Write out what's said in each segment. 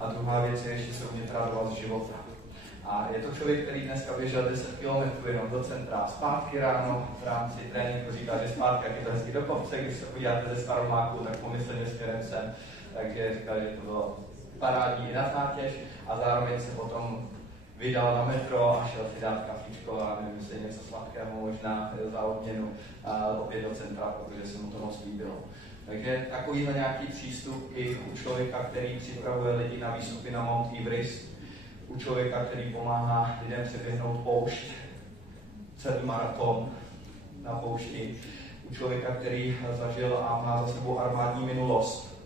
A druhá věc je, že se umí radovat z života. A je to člověk, který dneska běžel 10 km jenom do centra, zpátky ráno v rámci tréninku, říká, že zpátky, jak je to hezký do kopce, když se podíváte ze Staromáku, tak pomyslně směrem sem. Takže říkal, že to bylo parádní i na zátěž a zároveň se potom vydal na metro a šel si dát kafíčko a nevím, jestli něco sladkého, možná za odměnu opět do centra, protože se mu to moc líbilo. Takže takovýhle nějaký přístup i u člověka, který připravuje lidi na výstupy na Mount Everest, u člověka, který pomáhá lidem přeběhnout poušť, celý maraton na poušti, u člověka, který zažil a má za sebou armádní minulost.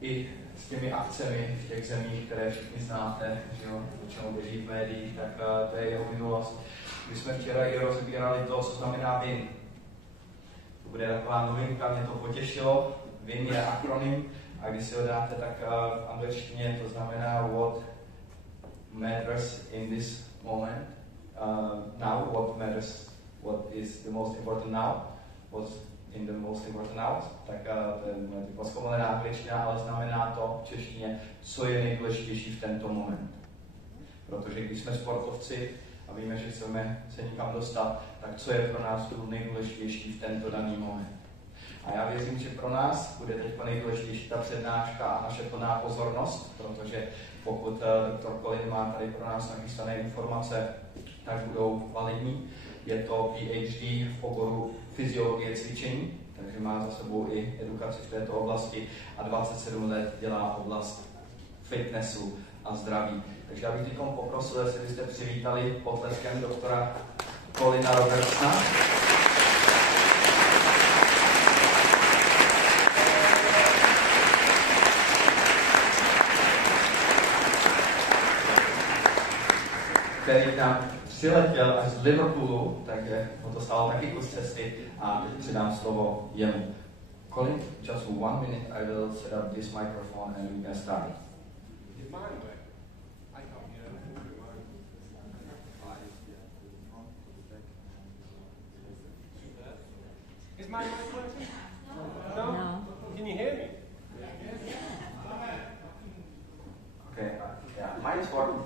I s těmi akcemi v těch zemích, které všichni znáte, že jo, o čem běží v médiích, tak to je jeho minulost. My jsme včera i rozbírali to, co znamená VIN. To bude taková novinka, mě to potěšilo. VIN je akronym a když si ho dáte, tak v angličtině to znamená what matters in this moment. Now, what matters, what is the most important now, what's in the most important hours, tak to je typa zkomolená angličtina, ale znamená to v češtině, co je nejdůležitější v tento moment. Protože když jsme sportovci a víme, že chceme se někam dostat, tak co je pro nás nejdůležitější v tento daný moment. A já věřím, že pro nás bude teď nejdůležitější ta přednáška a naše plná pozornost, protože pokud doktor Colin má tady pro nás nachystané informace, tak budou validní. Je to PhD v oboru fyziologie cvičení, takže má za sebou i edukaci v této oblasti a 27 let dělá oblast fitnessu a zdraví. Takže já bych teď poprosil, jestli byste přivítali potleskem doktora Colina Robertsona. Který tam přiletěl až z Liverpoolu, takže ho to stálo taky kus cesty a teď předám slovo jemu. Colin, just 1 minute, I will set up this microphone and we can start. Is my mic working? No? Can you hear me? Okay, yeah, mine's working.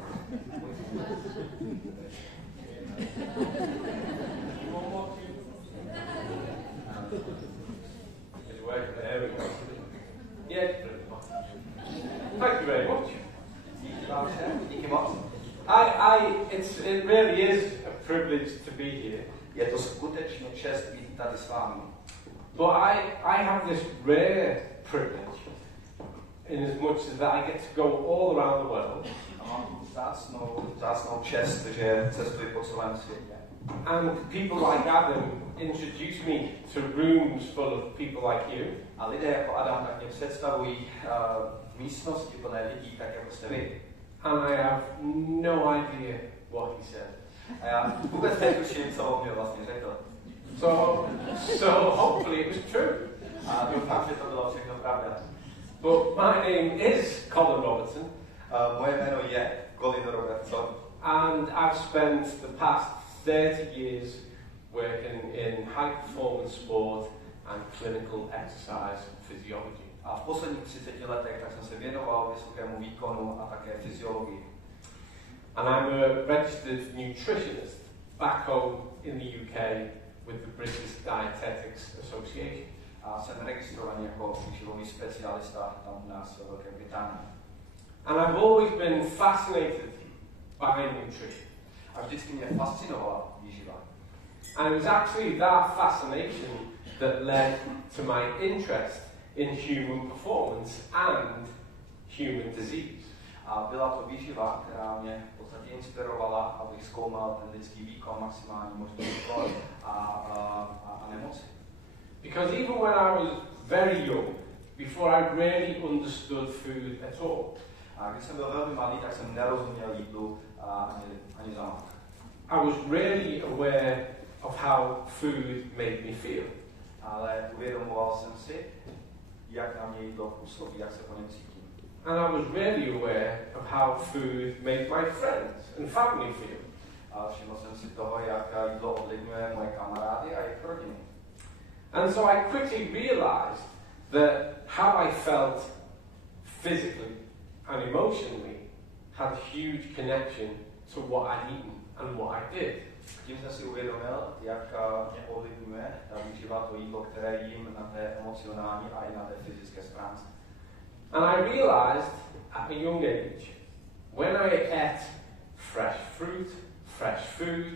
It's working. There we go. Yeah, thank you very much. It really is a privilege to be here. Je to skutečně čest být tady s vámi. But I have this rare privilege in as much as that I get to go all around the world. A mám tu vzácnou čest, že cestuji po celém světě. And people like Adam introduce me to rooms full of people like you. A lidé jako Adam tak mě představují v místnosti plné lidí, tak jako jste vy. And I have no idea what he said. A já vůbec netuším, co on mi vlastně řekl. So hopefully it was true. A doufám, že to bylo všechno pravda. But my name is Colin Robertson. Moje jméno je Colin Robertson. And I've spent the past 30 years working in high performance sport and clinical exercise physiology. A v posledních 30 letech tak jsem se věnoval vysokému výkonu a také fyziologii. And I'm a registered nutritionist back home in the UK with the British Dietetics Association. A jsem registrovaný jako výživový specialista tam u nás v Velké Británii. And I've always been fascinated by nutrition. A vždycky mě fascinovala výživa. And it was actually that fascination that led to my interest in human performance and human disease. A byla to výživa, která mě v podstatě inspirovala, abych zkoumal ten lidský výkon, maximální možný výkon a nemoci. Because even when I was very young, before I really understood food at all, a když jsem byl velmi malý, tak jsem nerozuměl jídlu ani za mák. I was really aware of how food made me feel. Ale uvědomoval jsem si, jak na mě jídlo působí, jak se po něm cítím. And I was really aware of how food made my friends and family feel. A všiml jsem si toho, jak jídlo ovlivňuje moje kamarády a jejich rodiny. And so I quickly realized that how I felt physically and emotionally had a huge connection to what I'd eaten and what I did. Tím jsem si uvědomil, jak mě ovlivňuje ta výživa, to jídlo, které jím na té emocionální a i na té fyzické stránce. And I realized at a young age, when I ate fresh fruit, fresh food,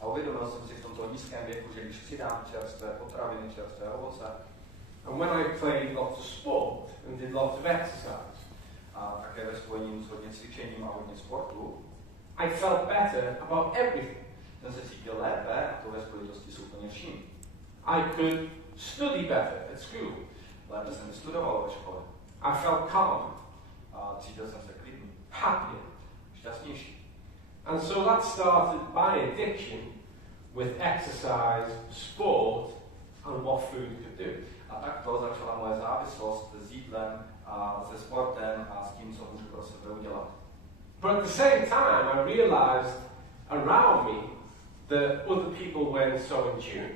a uvědomil jsem si v tomto nízkém věku, že když přidám čerstvé potraviny, čerstvé ovoce, and when I played lots of sport and did lots of exercise, a také ve spojení s hodně cvičením a hodně sportu, I felt better about everything. Jsem se cítil lépe, a to ve spojitosti s úplně vším. I could study better at school. Lépe jsem studoval ve škole. I felt calm, A cítil jsem se klidný, happier. šťastnější. And so that started my addiction with exercise, sport, and what food could do. A tak to začala moje závislost s jídlem a se sportem a s tím, co můžu pro sebe udělat. But at the same time, I realized around me that other people weren't so in tune.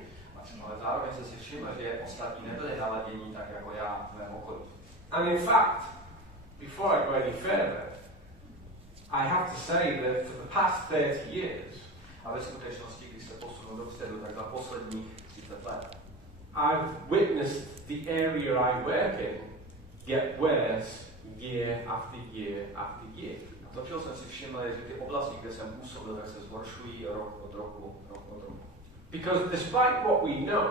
Ale zároveň jsem si všiml, že ostatní nebyli naladění tak jako já v mém okolí. And in fact, before I go any further, I have to say that for the past 30 years, A ve skutečnosti, když se posunu dopředu, tak za posledních 30 let I've witnessed the area I work in get worse year after year after year. a to, čeho jsem si všiml, je, že ty oblasti, kde jsem působil, tak se zhoršují rok od roku. Because despite what we know,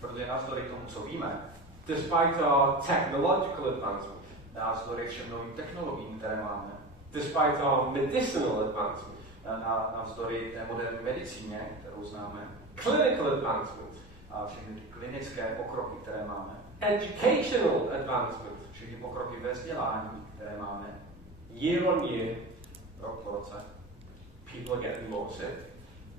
Protože navzdory tomu, co víme, despite our technological advancement, navzdory všem novým technologiím, které máme, despite our medicinal advancement, navzdory té moderní medicíně, kterou známe, clinical advancement, a všechny ty klinické pokroky, které máme, educational advancement, všechny pokroky ve vzdělání, které máme, year on year, rok po roce, people are getting more sick.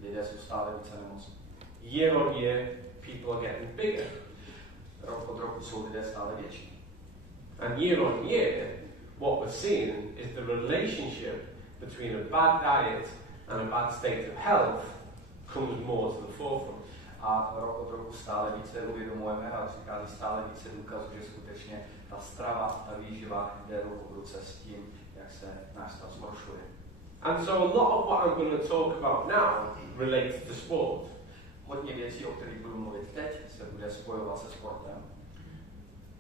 lidé jsou stále více nemocní. Year on year, people are getting bigger. Rok od roku jsou lidé stále větší. And year on year, what we're seeing is the relationship between a bad diet and a bad state of health comes more to the forefront. A rok od roku stále více uvědomujeme a přichází stále více důkazů, že skutečně ta strava, ta výživa jde ruku v ruce s tím, jak se náš stav zhoršuje. And so a lot of what I'm going to talk about now relates to sport. Hodně věcí, o kterých budu mluvit teď, se bude spojovat se sportem.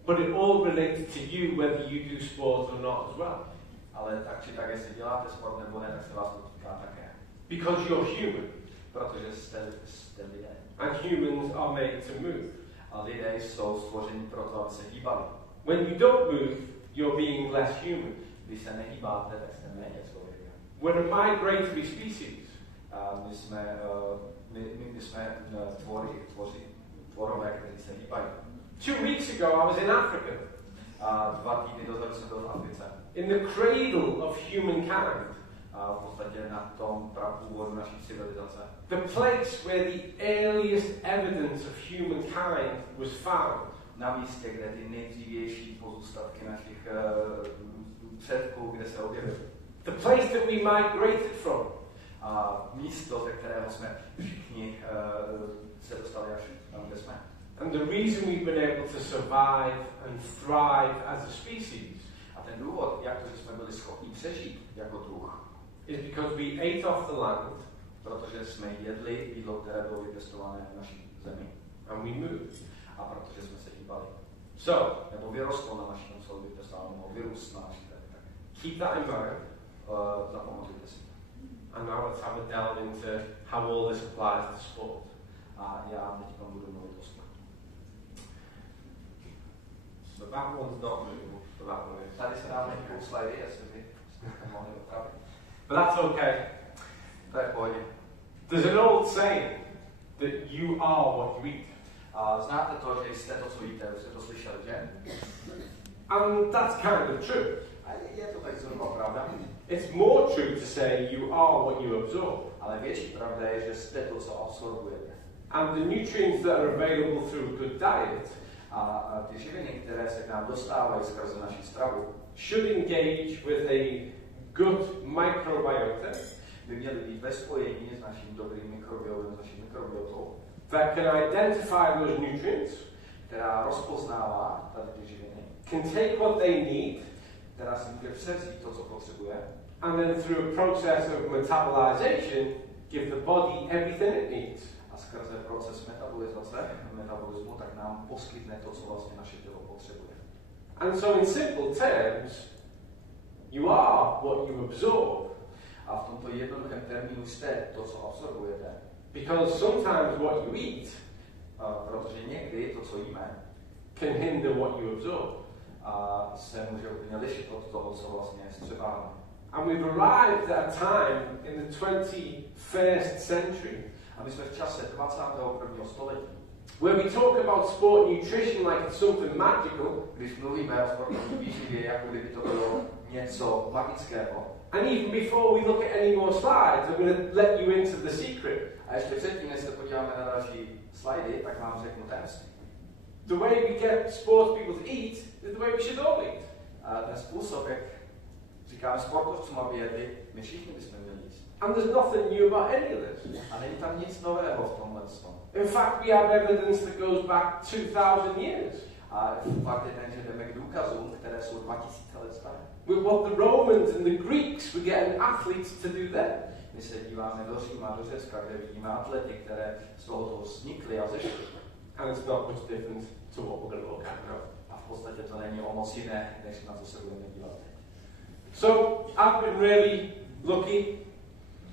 But it all relates to you whether you do sport or not as well. Ale tak či tak, jestli děláte sport nebo ne, tak se vás to týká také. Because you're human. Protože jste lidé. And humans are made to move. A lidé jsou stvořeni proto, aby se hýbali. When you don't move, you're being less human. Když se nehýbáte, tak jste méně člověka. We're a migratory species. A my jsme tvorové, kteří se hýbají. 2 weeks ago, I was in Africa. A 2 týdny dozadu jsem byl v Africe. In the cradle of humankind. A v podstatě na tom prapůvodu naší civilizace. The place where the earliest evidence of humankind was found. Na místě, kde ty nejdřívější pozůstatky našich předků, kde se objevily. The place that we migrated from. A místo, ze kterého jsme všichni se dostali až tam, kde jsme. And the reason we've been able to survive and thrive as a species. A ten důvod, jak to, že jsme byli schopni přežít jako druh, is because we ate off the land. Protože jsme jedli jídlo, které bylo vypěstované v naší zemi. And we moved. A protože jsme se hýbali. So, nebo vyrostlo na našem slovu vypěstovaném, vyrůst na naší zemi. Keep that in mind. Zapamatujte si. And now let's have a delve into how all this applies to sport. A já teď budu mluvit o sportu. So that one's not moving, but that one is. Tady se dám nějakou slidy, jestli by jste mohli opravit. But that's okay. To je v pohodě. There's an old saying that you are what you eat. A znáte to, že jste to, co jíte, už jste to slyšeli, že? And that's kind of true. A je to tak zhruba pravda. It's more true to say you are what you absorb. Ale větší pravda je, že jste to, co absorbujete. And the nutrients that are available through a good diet A ty živiny, které se k nám dostávají skrze naši stravu, should engage with a good microbiota by měly být ve spojení s naším dobrým mikrobiomem, s naší mikrobiotou, that can identify those nutrients, která rozpoznává tady ty živiny, can take what they need, která si může převzít to, co potřebuje. And then through a process of metabolization, give the body everything it needs. A skrze proces metabolismu, tak nám poskytne to, co vlastně naše tělo potřebuje. And so in simple terms, you are what you absorb. A v tomto jednoduchém termínu jste to, co absorbujete. Because sometimes what you eat, protože někdy to, co jíme, can hinder what you absorb. A se může úplně lišit od toho, co vlastně vstřebáváme. And we've arrived at a time in the 21st century. A my jsme v čase 21. století, where we talk about sport nutrition like it's something magical. Když mluvíme o sportovní výživě, jako kdyby to bylo něco magického. And even before we look at any more slides, I'm going to let you into the secret. A ještě předtím, než se podíváme na další slajdy, tak vám řeknu tajemství. The way we get sports people to eat is the way we should all eat. A ten způsob, jak říkáme sportovcům, aby jedli, my všichni bychom měli jíst. And there's nothing new about any of this. A není tam nic nového v tomhle tom. In fact, we have evidence that goes back 2000 years. A fakt je ten, že jdeme k důkazům, které jsou 2000 let staré. With what the Romans and the Greeks were getting athletes to do then. My se díváme do Říma, do Řecka, kde vidíme atlety, které z toho vznikly a zešly. And it's not much different to what we're going to look at now. A v podstatě to není o moc jiné, než na co se budeme dívat teď. So, I've been really lucky.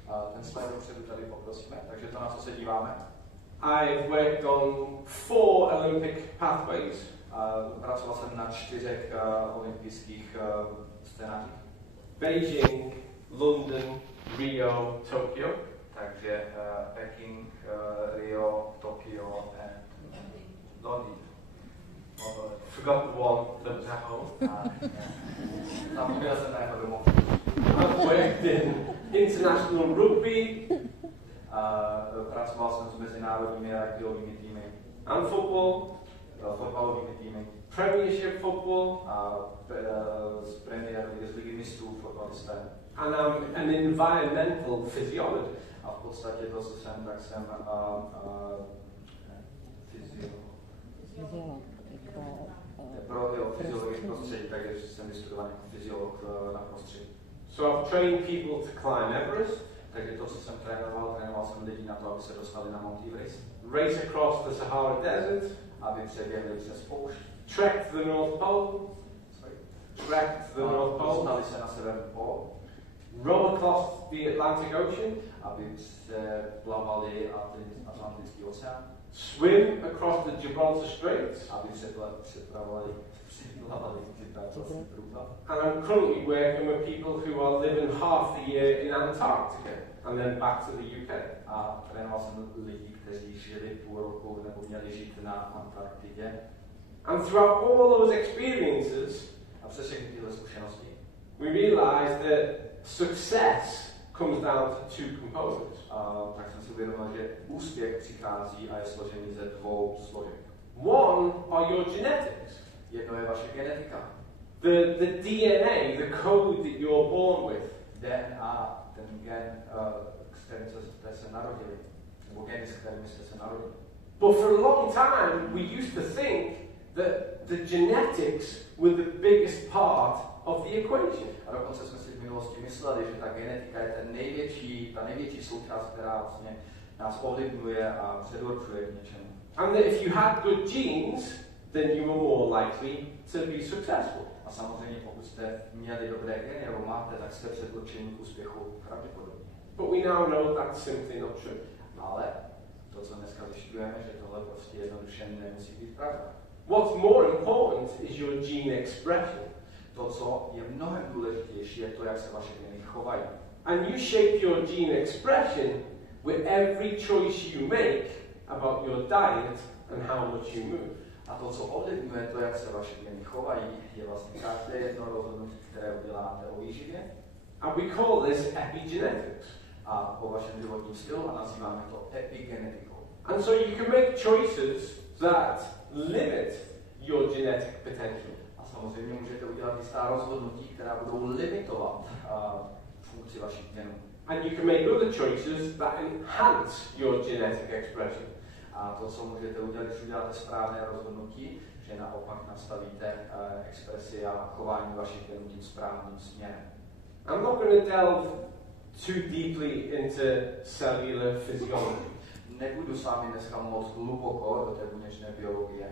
A ten slide dopředu tady poprosíme, takže to, na co se díváme. I've worked on 4 Olympic pathways. Pracoval jsem na 4 olympijských scénářích. Beijing, London, Rio, Tokyo. Takže Peking, Rio, Tokyo a Londýn. Forgot the one that was at home. Zapomněl jsem na jeho domov. I've worked in international rugby. Pracoval jsem s mezinárodními rugbyovými týmy. And football. Fotbalovými týmy. Premiership football. Z Premier League, z ligy mistrů fotbalisté. And I'm an environmental physiologist. A v podstatě to, co jsem, tak jsem fyziolog prostředí, takže jsem vystudoval jako fyziolog na prostředí. So I've trained people to climb Everest. Takže to, co jsem trénoval jsem lidi na to, aby se dostali na Mount Everest. Race across the Sahara Desert. Aby přeběhli přes poušť. Trek to the North Pole. Trek to the North Pole. Dostali se na severní pól. Row across the Atlantic Ocean. Aby přeplavali Atlantický oceán. Swim across the Gibraltar Straits. Aby přeplavali Gibraltarský průplav. And I'm currently working with people who are living half the year in Antarctica and then back to the UK. A trénoval jsem lidi, kteří žili půl roku nebo měli žít na Antarktidě. And throughout all those experiences, a přes všechny tyhle zkušenosti, we realize that success comes down to 2 components. Tak jsem si uvědomil, že úspěch přichází a je složený ze 2 složek. One are your genetics. Jedno je vaše genetika. The DNA, the code that you're born with. DNA, ten gen, s kterým jste se narodili. Nebo geny, s kterými jste se narodili. But for a long time, we used to think that the genetics were the biggest part of the equation. A dokonce jsme si v minulosti mysleli, že ta genetika je ta největší součást, která vlastně nás ovlivňuje a předurčuje k něčemu. And that if you had good genes, then you were more likely to be successful. A samozřejmě, pokud jste měli dobré geny nebo máte, tak jste předurčení k úspěchu pravděpodobně. But we now know that's simply not true. Ale to, co dneska zjišťujeme, že tohle prostě jednoduše nemusí být pravda. What's more important is your gene expression. To, co je mnohem důležitější, je to, jak se vaše geny chovají. And you shape your gene expression with every choice you make about your diet and how much you move. A to, co ovlivňuje to, jak se vaše geny chovají, je vlastně každé jedno rozhodnutí, které uděláte o výživě. And we call this epigenetics. A o vašem životním stylu a nazýváme to epigenetikou. And so you can make choices that limit your genetic potential. A samozřejmě můžete udělat jistá rozhodnutí, která budou limitovat funkci vašich genů. And you can make other choices that enhance your genetic expression. A to, co můžete udělat, když uděláte správné rozhodnutí, že naopak nastavíte expresi a chování vašich genů tím správným směrem. I'm not going to delve too deeply into cellular physiology. Nebudu s vámi dneska moc hluboko do té buněčné biologie.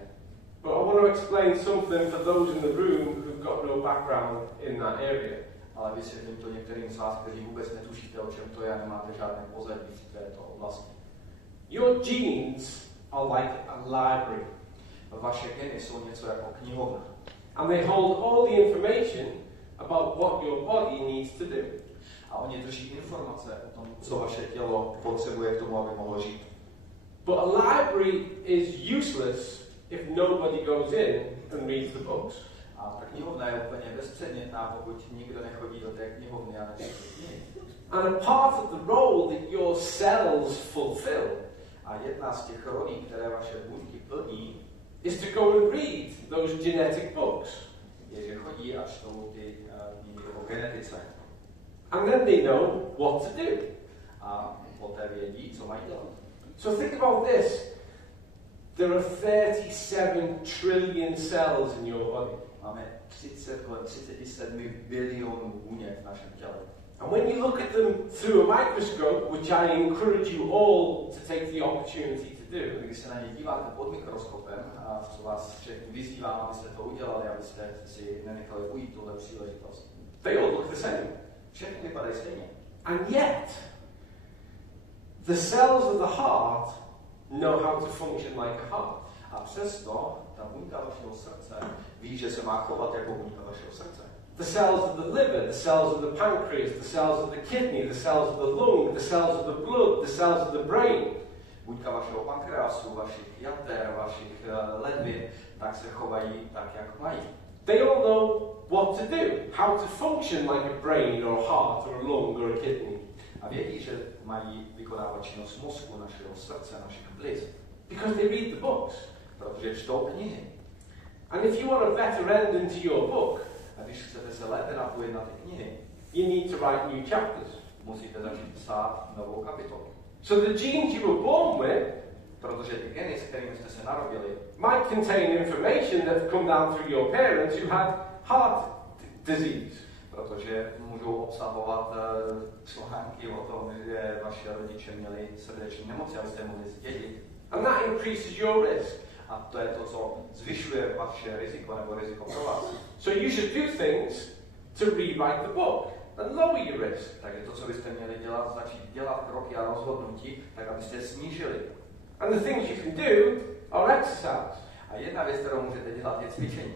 But I want to explain something for those in the room who've got no background in that area. Ale vysvětlím to některým z vás, kteří vůbec netušíte, o čem to je, a nemáte žádné pozadí v této oblasti. Your genes are like a library. Vaše geny jsou něco jako knihovna. And they hold all the information about what your body needs to do. A oni drží informace o tom, co vaše tělo potřebuje k tomu, aby mohlo žít. But a library is useless if nobody goes in and reads the books. A ta knihovna je úplně bezpředmětná, pokud nikdo nechodí do té knihovny a nečte knihy. And a part of the role that your cells fulfill A jedna z těch rolí, které vaše buňky plní, is to go and read those genetic books. je, že chodí a čtou ty knihy o genetice. And then they know what to do. A poté vědí, co mají dělat. So think about this. There are 37 trillion cells in your body. Máme kolem 37 bilionů buněk v našem těle. And when you look at them through a microscope, which I encourage you all to take the opportunity to do, Když se na ně díváte pod mikroskopem, a co vás všechny vyzývám, abyste to udělali, abyste si nenechali ujít tuhle příležitost. they all look the same. Všechny vypadají stejně. And yet, the cells of the heart know how to function like a heart. A přesto ta buňka vašeho srdce ví, že se má chovat jako buňka vašeho srdce. The cells of the liver, the cells of the pancreas, the cells of the kidney, the cells of the lung, the cells of the blood, the cells of the brain. Buňka vašeho pankreasu, vašich jater, vašich ledvin, tak se chovají tak, jak mají. They all know what to do, how to function like a brain or a heart or a lung or a kidney. A vědí, že mají vykonávat činnost mozku, našeho srdce, našich plic. Because they read the books. Protože čtou knihy. And if you want a better end into your book, A když chcete se lépe napojit na ty knihy, you need to write new chapters. musíte začít psát novou kapitolu. So the genes you were born with Protože ty geny, s kterými jste se narodili, might contain information that come down through your parents who had heart disease. protože můžou obsahovat články o tom, že vaše rodiče měli srdeční nemoci, abyste mohli zdědit. And that increases your risk. A to je to, co zvyšuje vaše riziko nebo riziko pro vás. So you should do things to rewrite the book and lower your risk. Takže to, co byste měli dělat, začít dělat kroky a rozhodnutí, tak abyste snížili. And the things you can do are exercise. A jedna věc, kterou můžete dělat, je cvičení.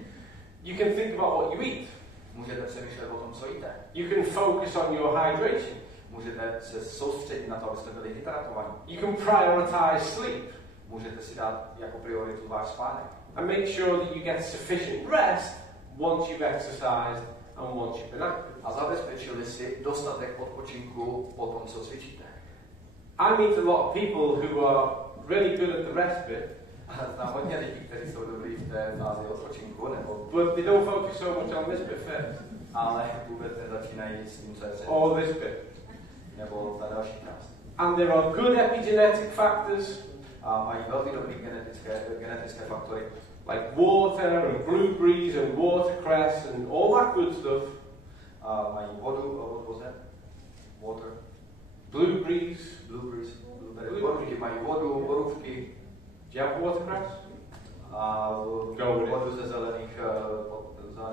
You can think about what you eat. Můžete přemýšlet o tom, co jíte. You can focus on your hydration. Můžete se soustředit na to, abyste byli hydratovaní. You can prioritize sleep. Můžete si dát jako prioritu váš spánek. And make sure that you get sufficient rest once you've exercised and once you've been active. A zabezpečili si dostatek odpočinku po tom, co cvičíte. I meet a lot of people who are really good at the rest bit, Znám hodně lidí, kteří jsou dobrý v té fázi odpočinku, nebo, but they don't focus so much on this bit first, ale vůbec nezačínají s tím, co je před, or this bit. nebo ta další část. And there are good epigenetic factors, A mají velmi dobrý genetické faktory, like water and blueberries and watercress and all that good stuff. a mají vodu, water, Blueberries. borůvky mají vodu, borůvky, Do you have watercress? a vodu ze zelené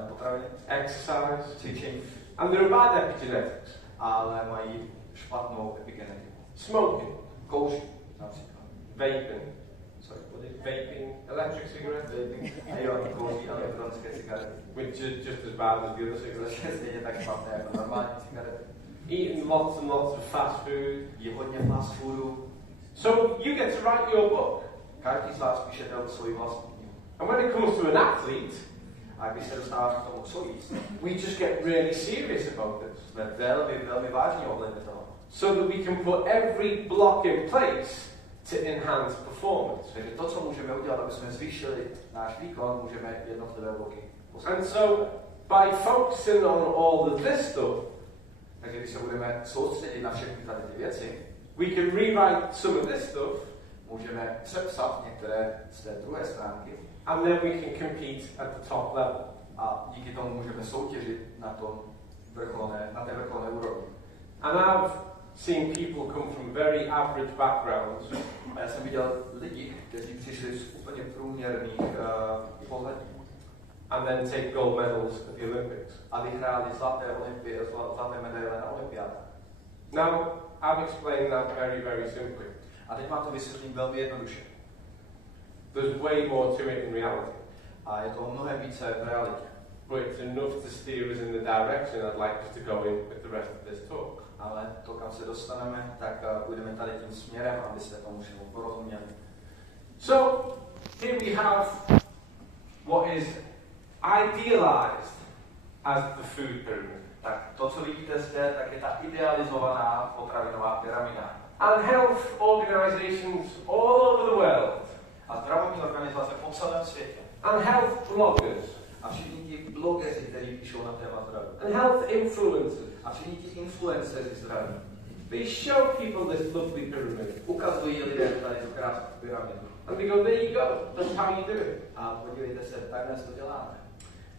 potraviny, Exercise. cvičení, And there are bad epigenetics. ale mají špatnou epigenetiku. Smoking, Kouří, například. vaping, Sorry, vaping, electric cigarettes, vaping. A jo, kouří elektronické cigarety. which is just as bad as the other Což cigarettes. je stejně tak špatné jako normální cigarety. Eating lots and lots of fast food. Je hodně fast foodu. So you get to write your book. Každý z vás píše svoji vlastní knihu. And when it comes to an athlete, A když se dostáváš k tomu, co jíst, we just get really serious about this. jsme velmi, velmi vážně ohledně toho. So that we can put every block in place to enhance performance. Takže to, co můžeme udělat, aby jsme zvýšili náš výkon, můžeme jednotlivé bloky postavit. And so by focusing on all of this stuff, Takže když se budeme soustředit na všechny tady ty věci, we can rewrite some of this stuff můžeme přepsat některé z té druhé stránky and then we can compete at the top level. A díky tomu můžeme soutěžit na té vrcholné úrovni. And I've seen people come from very average backgrounds. A já jsem viděl lidi, kteří přišli z úplně průměrných pohledí. And then take gold medals at the Olympics. A vyhráli zlaté medaile na olympiádách. Now, I've explained that very, very simply. A teď vám to vysvětlím velmi jednoduše. There's way more to it in reality. A je to mnohem více v realitě. But it's enough to steer us in the direction I'd like us to go in with the rest of this talk. Ale to, kam se dostaneme, tak půjdeme tady tím směrem, aby se tomu všemu porozuměli. So, here we have what is idealized as the food pyramid. Tak to, co vidíte zde, tak je ta idealizovaná potravinová pyramida. And health organizations all over the world. A zdravotní organizace po celém světě. And health bloggers. A všichni ti blogeři, kteří píšou na téma zdraví. And health influencers. A všichni ti influenceři zdraví. They show people this lovely pyramid. Ukazují lidem tady tu krásnou pyramidu. And they go, there you go, that's how you do it. A podívejte se, takhle to děláme.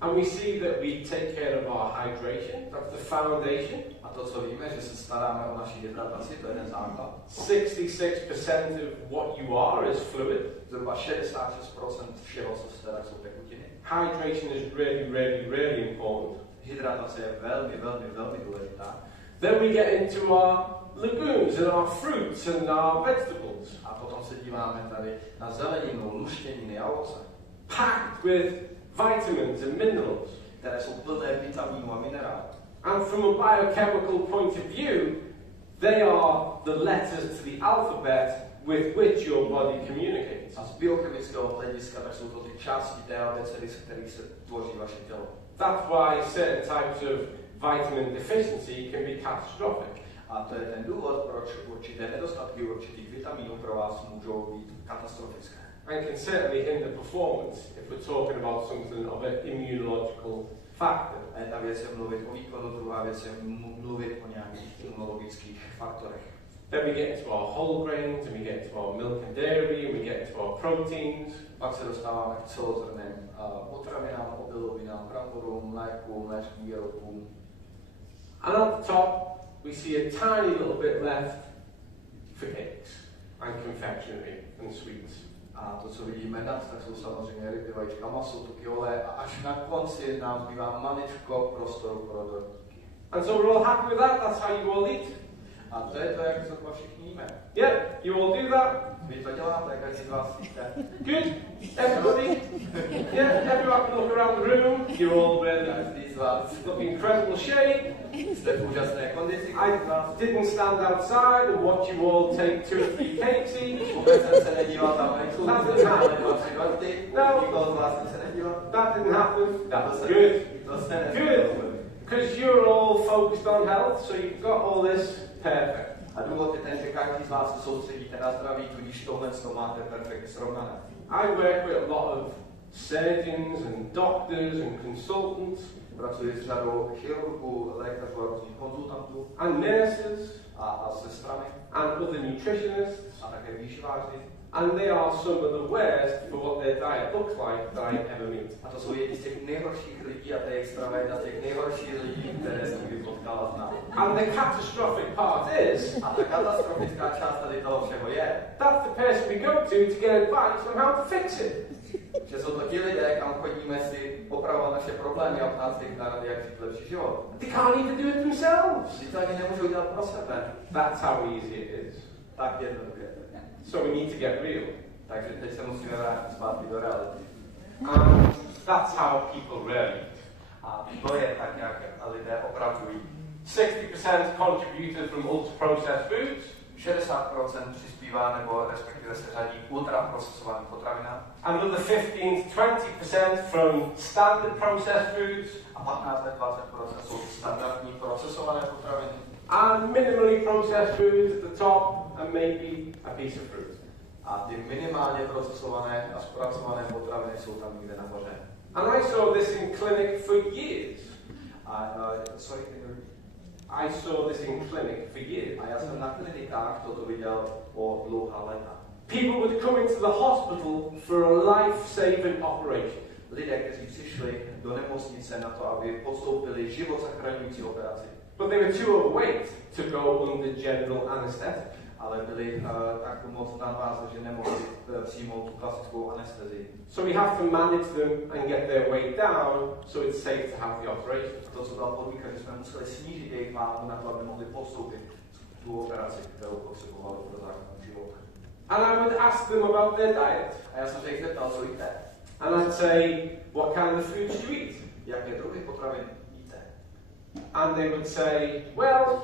And we see that we take care of our hydration, that's the foundation. A to, co víme, že se staráme o naši hydrataci, to je ten základ. 66% of what you are is fluid. Zhruba 66% všeho, co jste, tak jsou tekutiny. Hydration is really, really, really important. Hydratace je velmi, velmi, velmi důležitá. Then we get into our legumes and our fruits and our vegetables. A potom se díváme tady na zeleninu, luštěniny a ovoce. Packed with vitamins and minerals. Které jsou plné vitamínů a minerálů. And from a biochemical point of view, they are the letters to the alphabet with which your body communicates. A z biochemického hlediska tak jsou to ty části té abecedy, z kterých se tvoří vaše tělo. That's why certain types of vitamin deficiency can be catastrophic. A to je ten důvod, proč určité nedostatky určitých vitaminů pro vás můžou být katastrofické. And can certainly hinder performance if we're talking about something of an immunological factor. A jedna věc je mluvit o výkonu, druhá věc je mluvit o nějakých imunologických faktorech. Then we get into our whole grains, and we get into our milk and dairy, and we get into our proteins. Pak se dostáváme k celozrnným potravinám, obilovinám, bramborům, mléku, mléčným výrobkům. And at the top, we see a tiny little bit left for cakes and confectionery and sweets. A to, co vidíme nad, tak jsou samozřejmě ryby, vajíčka, maso, tuky, olej a až na konci nám zbývá maličko prostoru pro dortíky. And so we're all happy with that, that's how you all eat. A to je to, jak zhruba všichni jíme. Yeah, you all do that. Vy to děláte, každý z vás jíte. Good, everybody. Yeah, everyone can look around the room. You're all ready. Každý z vás Look in incredible shape. jste v úžasné kondici. I didn't stand outside and watch you all take 2 or 3 cakes each. Vůbec jsem se nedíval tam venku, ale 2-3 dorty. No. Nikoho z vás se nedíval. That didn't happen. That Good. To se Good. Because you're all focused on health, so you've got all this perfect. A důvod je ten, že každý z vás se soustředíte na zdraví, tudíž tohle máte perfektně srovnané. I work with a lot of surgeons and doctors and consultants. Pracuji s řadou chirurgů, lékařů a různých konzultantů. And nurses. A sestrami. And other nutritionists. A také výživáři. And they are some of the worst for what their diet looks like that I ever meet. A to jsou jedni z těch nejhorších lidí a to je jejich strava jedna z těch nejhorších lidí, které jsem kdy potkal a znal. And the catastrophic part is a ta katastrofická část tady toho všeho je, that's the person we go to get advice on how to fix it. Že jsou to ti lidé, kam chodíme si opravovat naše problémy a ptát se jich na rady, jak žít lepší život. They can't even do it themselves. Ty to ani nemůžou dělat pro sebe. That's how easy it is. Tak jednoduché. So we need to get real. Takže teď se musíme vrátit zpátky do reality. And that's how people really eat. A to je tak, jak lidé opravdu jí. 60% contributed from ultra-processed foods. 60% přispívá nebo respektive se řadí k ultraprocesovaným potravinám. Another 15-20% from standard processed foods. A 15-20% jsou standardní procesované potraviny. And minimally processed foods at the top, and maybe a piece of fruit. A ty minimálně procesované a zpracované potraviny jsou tam někde nahoře. And I saw this in clinic for years. I saw this in clinic for years. A já jsem na klinikách toto viděl po dlouhá léta. People would come into the hospital for a life-saving operation. Lidé, kteří přišli do nemocnice na to, aby podstoupili život zachraňující operaci. But they were too overweight to go under general anesthetic. Ale byli tak moc nadváze, že nemohli přijmout tu klasickou anestezii. So we have to manage them and get their weight down so it's safe to have the operation. To, co byla podmínka, že jsme museli snížit jejich váhu na to, aby mohli podstoupit tu operaci, kterou potřebovali pro záchranu života. And I would ask them about their diet. A já jsem se jich zeptal, co jíte. And I'd say, what kind of foods do you eat? Jaké druhy potravin jíte? And they would say, well,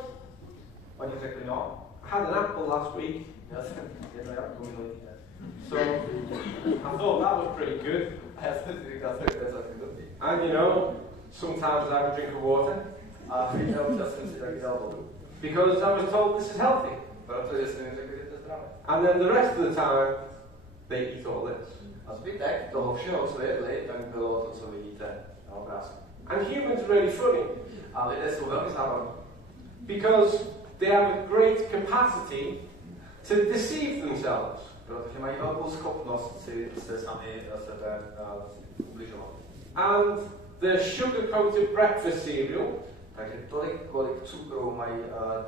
Oni řekli, no, I had an apple last week. já jsem jedno jablko minulý týden. So I thought that was pretty good. A já jsem si říkal, to je celkem dobrý. And you know, sometimes I would drink a water. A občas jsem si taky dal vodu. Because I was told this is healthy. Protože jsem jim řekl, že to je zdravé. And then the rest of the time, they eat all this. A zbytek toho všeho, co jedli, tak bylo to, co vidíte na obrázku. And humans are really funny. A lidé jsou velmi zábavní. Because they have a great capacity to deceive themselves. Protože mají velkou schopnost si se sami sebe ubližovat. And the sugar-coated breakfast cereal, Takže tolik, kolik cukru mají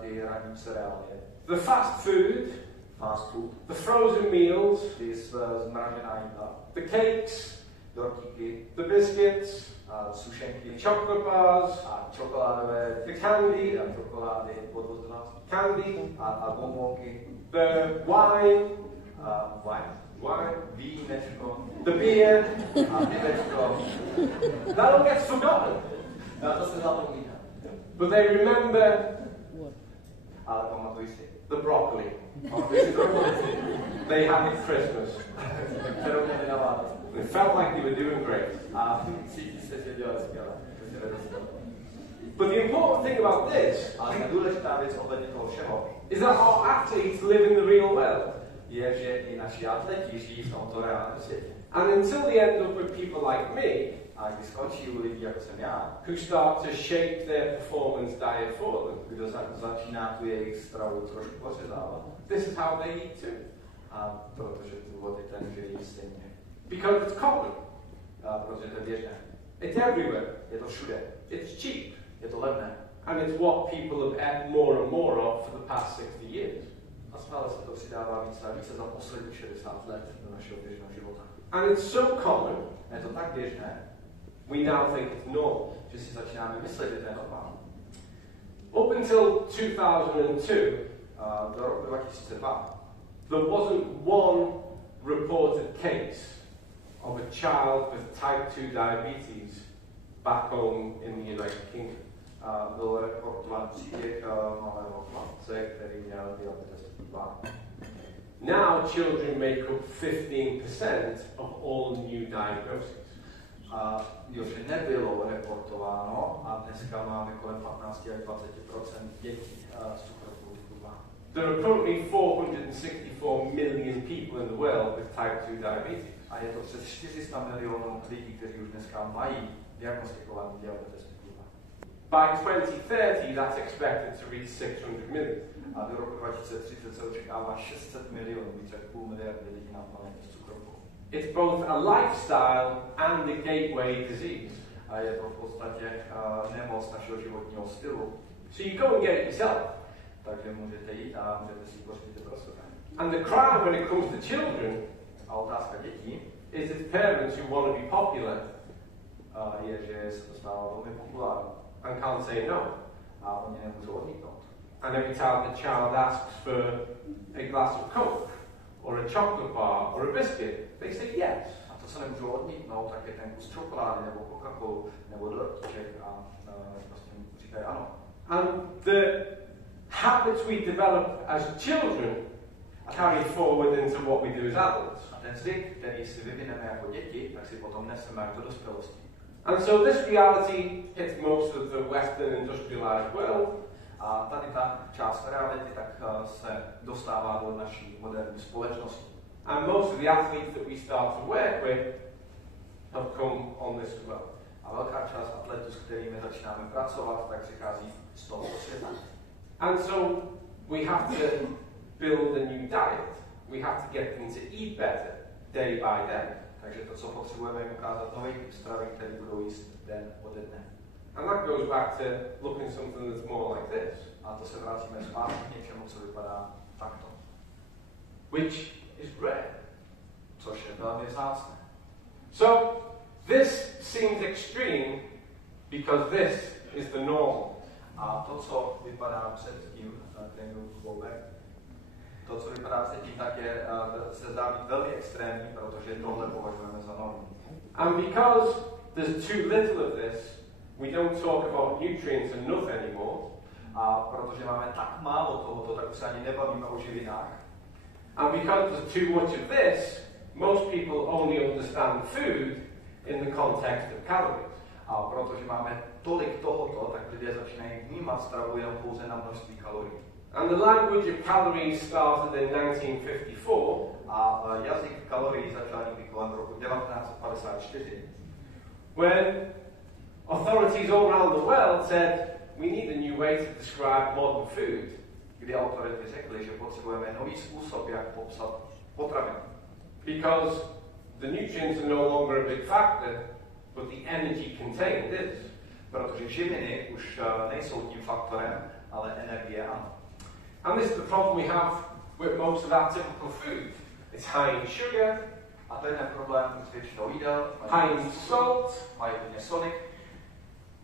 ty ranní cereálie. the fast food, Fast food, the frozen meals, ty zmražená jídla, the cakes, dortíky, the biscuits, sušenky, chocolate bars, a čokoládové, the candy, a čokolády, podvozná, candy, a bombonky, the wine, wine, vínečko, the beer. a pivečko. That all gets forgotten. Na to se zapomíná. But they remember Ale pamatuj si. the broccoli Pamatuj si brokolici, they had at Christmas. kterou měli na Vánoce. It felt like they were doing great. A cítí se, že dělají skvěle. But the important thing about this Ale důležitá věc ohledně toho všeho is that our athletes live in the real world. je, že i naši atleti žijí v tomto reálném světě. And until they end up with people like me, A když skončí u lidí, jako jsem já, who start to shape their performance diet for them, kdo začíná tu jejich stravu trošku pořezávat, this is how they eat too. a protože důvod je ten, že jí stejně. Because it's common. A protože to je běžné. It's everywhere. Je to všude. It's cheap. Je to levné. And it's what people have ate more and more of for the past 60 years. A stále se to přidává více a více za posledních 60 let do našeho běžného života. And it's so common, Je to tak běžné, we now think it's normal. že si začínáme myslet, že to je normální. Up until 2002, Do roku 2002 there wasn't one reported case of a child with type 2 diabetes back home in the United Kingdom. byl reportován příběh malého chlapce, který měl diabetes typu 2. Now children make up 15% of all new diagnoses. A jo, že nebylo reportováno a dneska máme kolem 15 až 20% dětí s cukrovkou typu 2. There are currently 464 million people in the world with type 2 diabetes. A je to přes 400 milionů lidí, kteří už dneska mají diagnostikovaný diabetes typu 2. By 2030, that's expected to reach 600 million. A do roku 2030 se očekává 600 milionů, více jak půl miliardy lidí na planetě s cukrovkou. It's both a lifestyle and a gateway disease. A je to v podstatě nemoc našeho životního stylu. So you go and get it yourself. Takže můžete jít a můžete si pořídit pro sebe. And the crime when it comes to children A otázka dětí is its parents who want to be popular je, že se to stává velmi populární. and can't say no. A oni nemůžou odmítnout. And every time the child asks for a glass of Coke or a chocolate bar or a biscuit, they say yes. A to, co nemůžou odmítnout, tak je ten kus čokolády nebo Coca-Colu nebo dortíček a prostě říkají ano. And the habits we develop as children carry forward into what we do as adults. A ten zvyk, který si vyvineme jako děti, tak si potom neseme až do dospělosti. And so this reality hits most of the Western industrialized world. A tady ta část reality tak se dostává do naší moderní společnosti. And most of the athletes that we start to work with have come on this as well. A velká část atletů, s kterými začínáme pracovat, tak přichází z toho světa. And so we have to build a new diet. we have to get them to eat better day by day. Takže to, co potřebujeme, je ukázat nový typ stravy, který budou jíst den ode dne. And that goes back to looking at something that's more like this. A to se vrátíme zpátky k něčemu, co vypadá takto. Which is rare. Což je velmi vzácné. So, this seems extreme because this is the norm. A to, co vypadá předtím, to, co vypadá předtím, tak se zdá být velmi extrémní, protože tohle považujeme za normu. And because there's too little of this, we don't talk about nutrients enough anymore. A protože máme tak málo tohoto, tak už se ani nebavíme o živinách. And because there's too much of this, most people only understand food in the context of calories. A protože máme tolik tohoto, tak lidé začínají vnímat stravu jenom pouze na množství kalorií. And the language of calories started in 1954. A jazyk kalorií začal někdy kolem roku 1954. When authorities all around the world said, we need a new way to describe modern food. Kdy autority řekly, že potřebujeme nový způsob, jak popsat potraviny. Because the nutrients are no longer a big factor, but the energy contained is. Protože živiny už nejsou tím faktorem, ale energie ano. And this is the problem we have with most of our typical food. It's high in sugar. A to je ten problém s většinou jídel. High in salt. Mají hodně soli.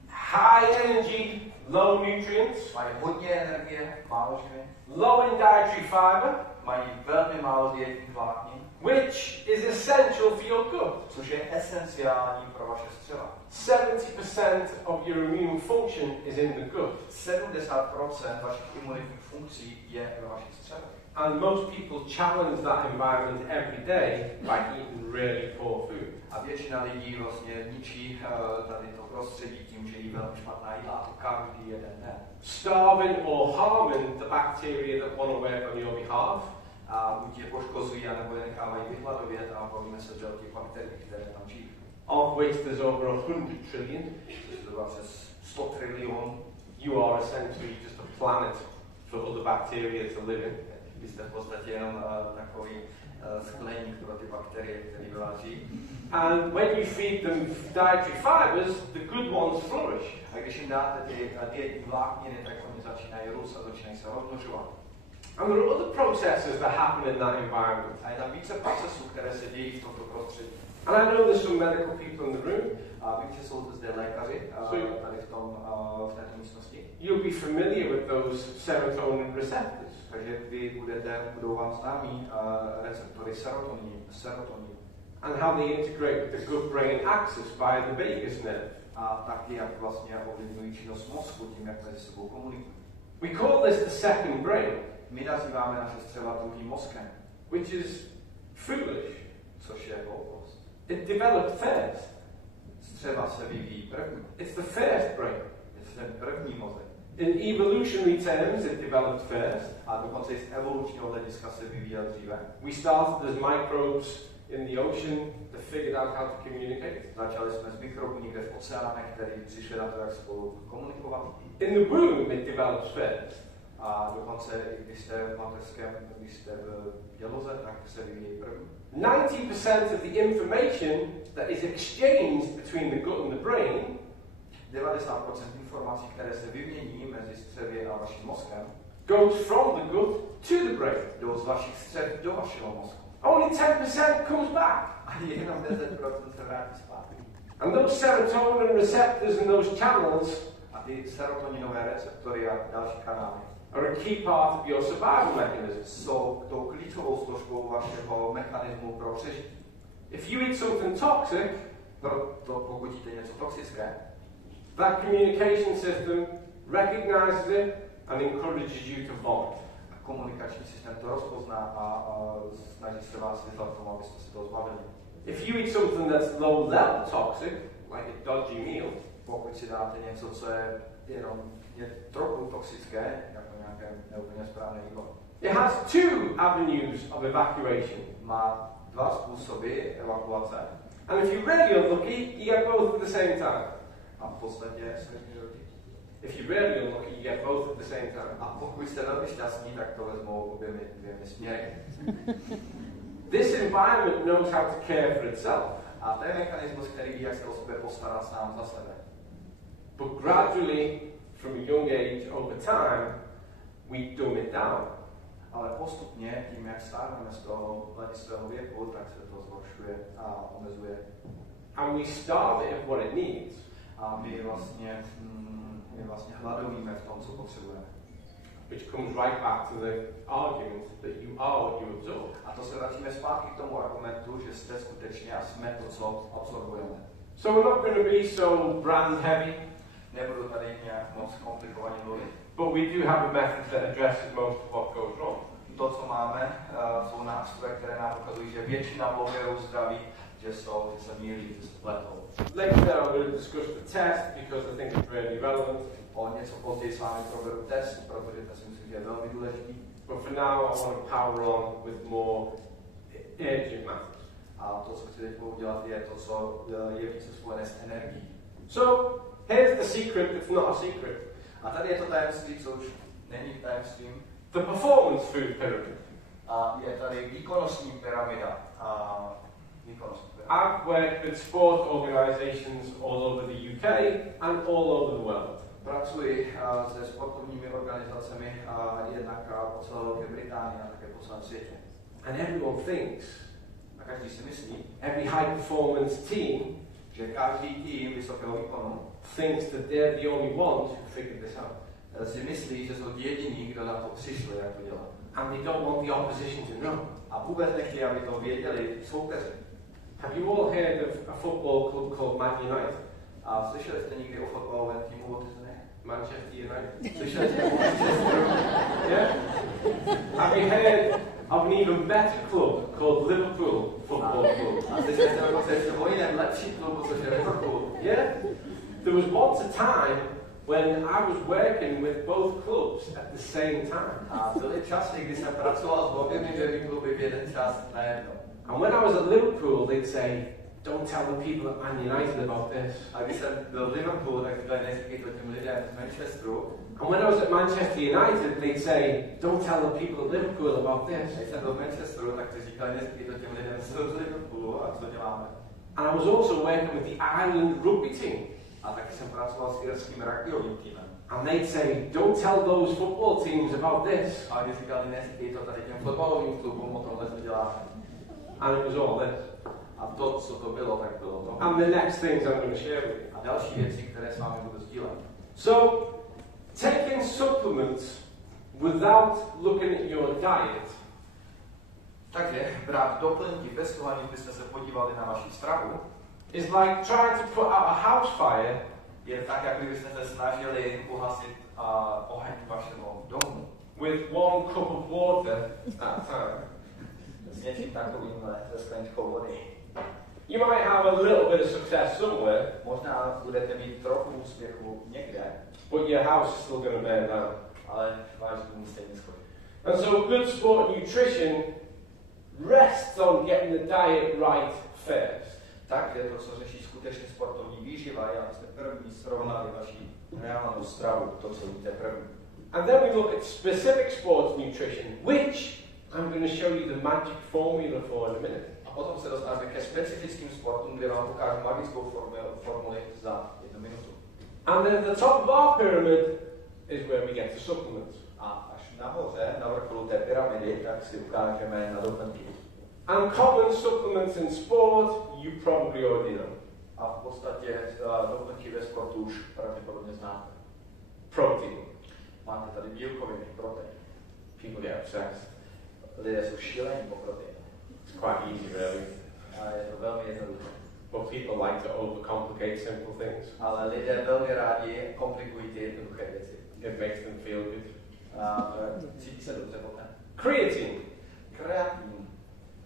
High energy, low nutrients. Mají hodně energie, málo živin. Low in dietary fiber. Mají velmi málo dietních vláknin. Which is essential for your gut. Což je esenciální pro vaše střeva. 70% of your immune function is in the gut. 70% vašich imunitních funkcí je ve vašich střevech. And most people challenge that environment every day by eating really poor food. A většina lidí vlastně ničí tady to prostředí tím, že jí velmi špatná jídla každý jeden den. Starving or harming the bacteria that want to work on your behalf. A buď je poškozují, anebo je nechávají vyhladovět a bavíme se o těch bakterií, které tam žijí. Of which there's over 100 trillion. Což to přes 100 trilionů. You are essentially just a planet for other bacteria to live in. Vy jste v podstatě jenom takový skleník pro ty bakterie, které ve vás žijí. And when you feed them dietary fibers, the good ones flourish. A když jim dáte ty dietní vlákniny, tak oni začínají růst a začínají se rozmnožovat. And there are other processes that happen in that environment. A je tam více procesů, které se dějí v tomto prostředí. And I know there's some medical people in the room. A vím, že jsou zde lékaři tady v této místnosti. You'll be familiar with those serotonin receptors. Takže budou vám známí receptory serotoninu. And how they integrate with the gut-brain axis via the vagus nerve. A taky, jak vlastně ovlivňují činnost mozku tím, jak mezi sebou komunikují. We call this the second brain. My nazýváme naše střeva druhým mozkem. Which is foolish. Což je hloupost. It developed first. Střeva se vyvíjí první. It's the first brain. Je to ten první mozek. In evolutionary terms, it developed first. A dokonce i z evolučního hlediska se vyvíjel dříve. We started as microbes in the ocean that figured out how to communicate. Začali jsme z mikrobů někde v oceánech, které přišli na to, jak spolu komunikovat. In the womb, it developed first. A dokonce, když jste v mateřském, když jste v děloze, tak se vyvíjí první. 90% of the information that is exchanged between the gut and the brain 90% informací, které se vymění mezi střevy a vaším mozkem, goes from the gut to the brain. Jdou z vašich střev do vašeho mozku. Only 10% comes back. A jenom 10% se vrátí zpátky. And those serotonin receptors and those channels a ty serotoninové receptory a další kanály are a key part of your survival mechanism. Jsou tou klíčovou složkou vašeho mechanismu pro přežití. If you eat something toxic, pokud jíte něco toxické, that communication system recognizes it and encourages you to vomit. A komunikační systém to rozpozná a snaží se vás vyzvat tomu, abyste se toho zbavili. If you eat something that's low level toxic, like a dodgy meal, pokud si dáte něco, co je jenom trochu toxické, jako nějaké neúplně správné jídlo, it has two avenues of evacuation. Má dva způsoby evakuace. And if you're really unlucky, you get both at the same time. A v podstatě se If you're really unlucky, you get both at the same time. A pokud jste velmi šťastní, tak to vezmou oběmi směry. This environment knows how to care for itself. A to je mechanismus, který ví, jak se o sebe postarat sám za sebe. But gradually, from a young age, over time, we dumb it down. Ale postupně, tím jak stárneme z toho mladistého věku, tak se to zhoršuje a omezuje. And we starve it of what it needs. A my vlastně hladovíme v tom, co potřebujeme. Which comes right back to the argument that you are what you absorb. A to se vrátíme zpátky k tomu argumentu, že jste skutečně a jsme to, co absorbujeme. So we're not going to be so brand heavy. Nebudu tady nějak moc komplikovaně mluvit. But we do have a method that addresses most of what goes wrong. To, co máme, jsou nástroje, které nám ukazují, že většina blogerů zdraví, že se mýlí, že se pletou. Later I'm going to discuss the test because I think it's really relevant. O něco později s vámi proberu test, protože to si myslím, že je velmi důležitý. But for now I want to power on with more urgent matters. A to, co chci teď udělat, je to, co je více spojené s energií. So here's the secret that's not a secret. A tady je to tajemství, co už není tajemstvím. The performance food pyramid. A je tady výkonnostní pyramida. I've worked with sport organizations all over the UK and all over the world. Pracuji se sportovními organizacemi jednak po celé Velké Británii a také po celém světě. And everyone thinks, a každý si myslí, every high performance team, že každý tým vysokého výkonu thinks that they're the only ones who figured this out. Si myslí, že jsou jediní, kdo na to přišli, jak to dělat. And they don't want the opposition to know. A vůbec nechtějí, aby to věděli soupeři. Have you all heard of a football club called Man United? A slyšeli jste někdy o fotbalovém týmu od Manchester United? Slyšeli jste o Manchesteru? Yeah? Have you heard of an even better club called Liverpool Football Club? A slyšeli jste dokonce ještě o jiném lepší klubu, což je Liverpool? Yeah? There was once a time when I was working with both clubs at the same time. A byly časy, kdy jsem pracoval s oběmi dvěmi kluby v jeden čas najednou. And when I was at Liverpool, they'd say, don't tell the people at Man United about this. A když jsem byl v Liverpoolu, tak říkali, neříkej to těm lidem z Manchesteru. And when I was at Manchester United, they'd say, don't tell the people at Liverpool about this. Když jsem byl v Manchesteru, tak ty říkali, neříkej to těm lidem z Liverpoolu a co děláme. And I was also working with the Ireland rugby team. A taky jsem pracoval s irským rugbyovým týmem. And they'd say, don't tell those football teams about this. A když říkali, neříkej to tady těm fotbalovým klubům, o tomhle co děláme. And it was all this. A to, co to bylo, tak bylo to. And the next things I'm going to share with you. A další věci, které s vámi budu sdílet. So, taking supplements without looking at your diet. Takže brát doplňky bez toho, aniž byste se podívali na vaši stravu, is like trying to put out a house fire. Je tak, jak kdybyste se snažili uhasit oheň vašeho domu. With 1 cup of water at a time. S něčím takovýmhle, ze skleničkou vody. You might have a little bit of success somewhere. Možná budete mít trochu úspěchu někde. But your house is still going to burn down. Ale váš dům stejně schodí. And so good sport nutrition rests on getting the diet right first. Takže to, co řeší skutečně sportovní výživa, je, abyste první srovnali vaši reálnou stravu, to, co víte první. And then we look at specific sports nutrition, which I'm going to show you the magic formula for in a minute. A potom se dostaneme ke specifickým sportům, kde vám ukážu magickou formuli za 1 minutu. And then at the top of our pyramid is where we get to supplements. A až nahoře, na vrcholu té pyramidy, tak si ukážeme na doplňky. And common supplements in sport, you probably already know. A v podstatě doplňky ve sportu už pravděpodobně znáte. Protein. Máte tady bílkoviny, protein. People get obsessed. Lidé jsou šílení po proteinu. It's quite easy, really. A je to velmi jednoduché. But people like to overcomplicate simple things. Ale lidé velmi rádi komplikují ty jednoduché věci. It makes them feel good. A cítí se dobře poté. Creatine. Kreatin.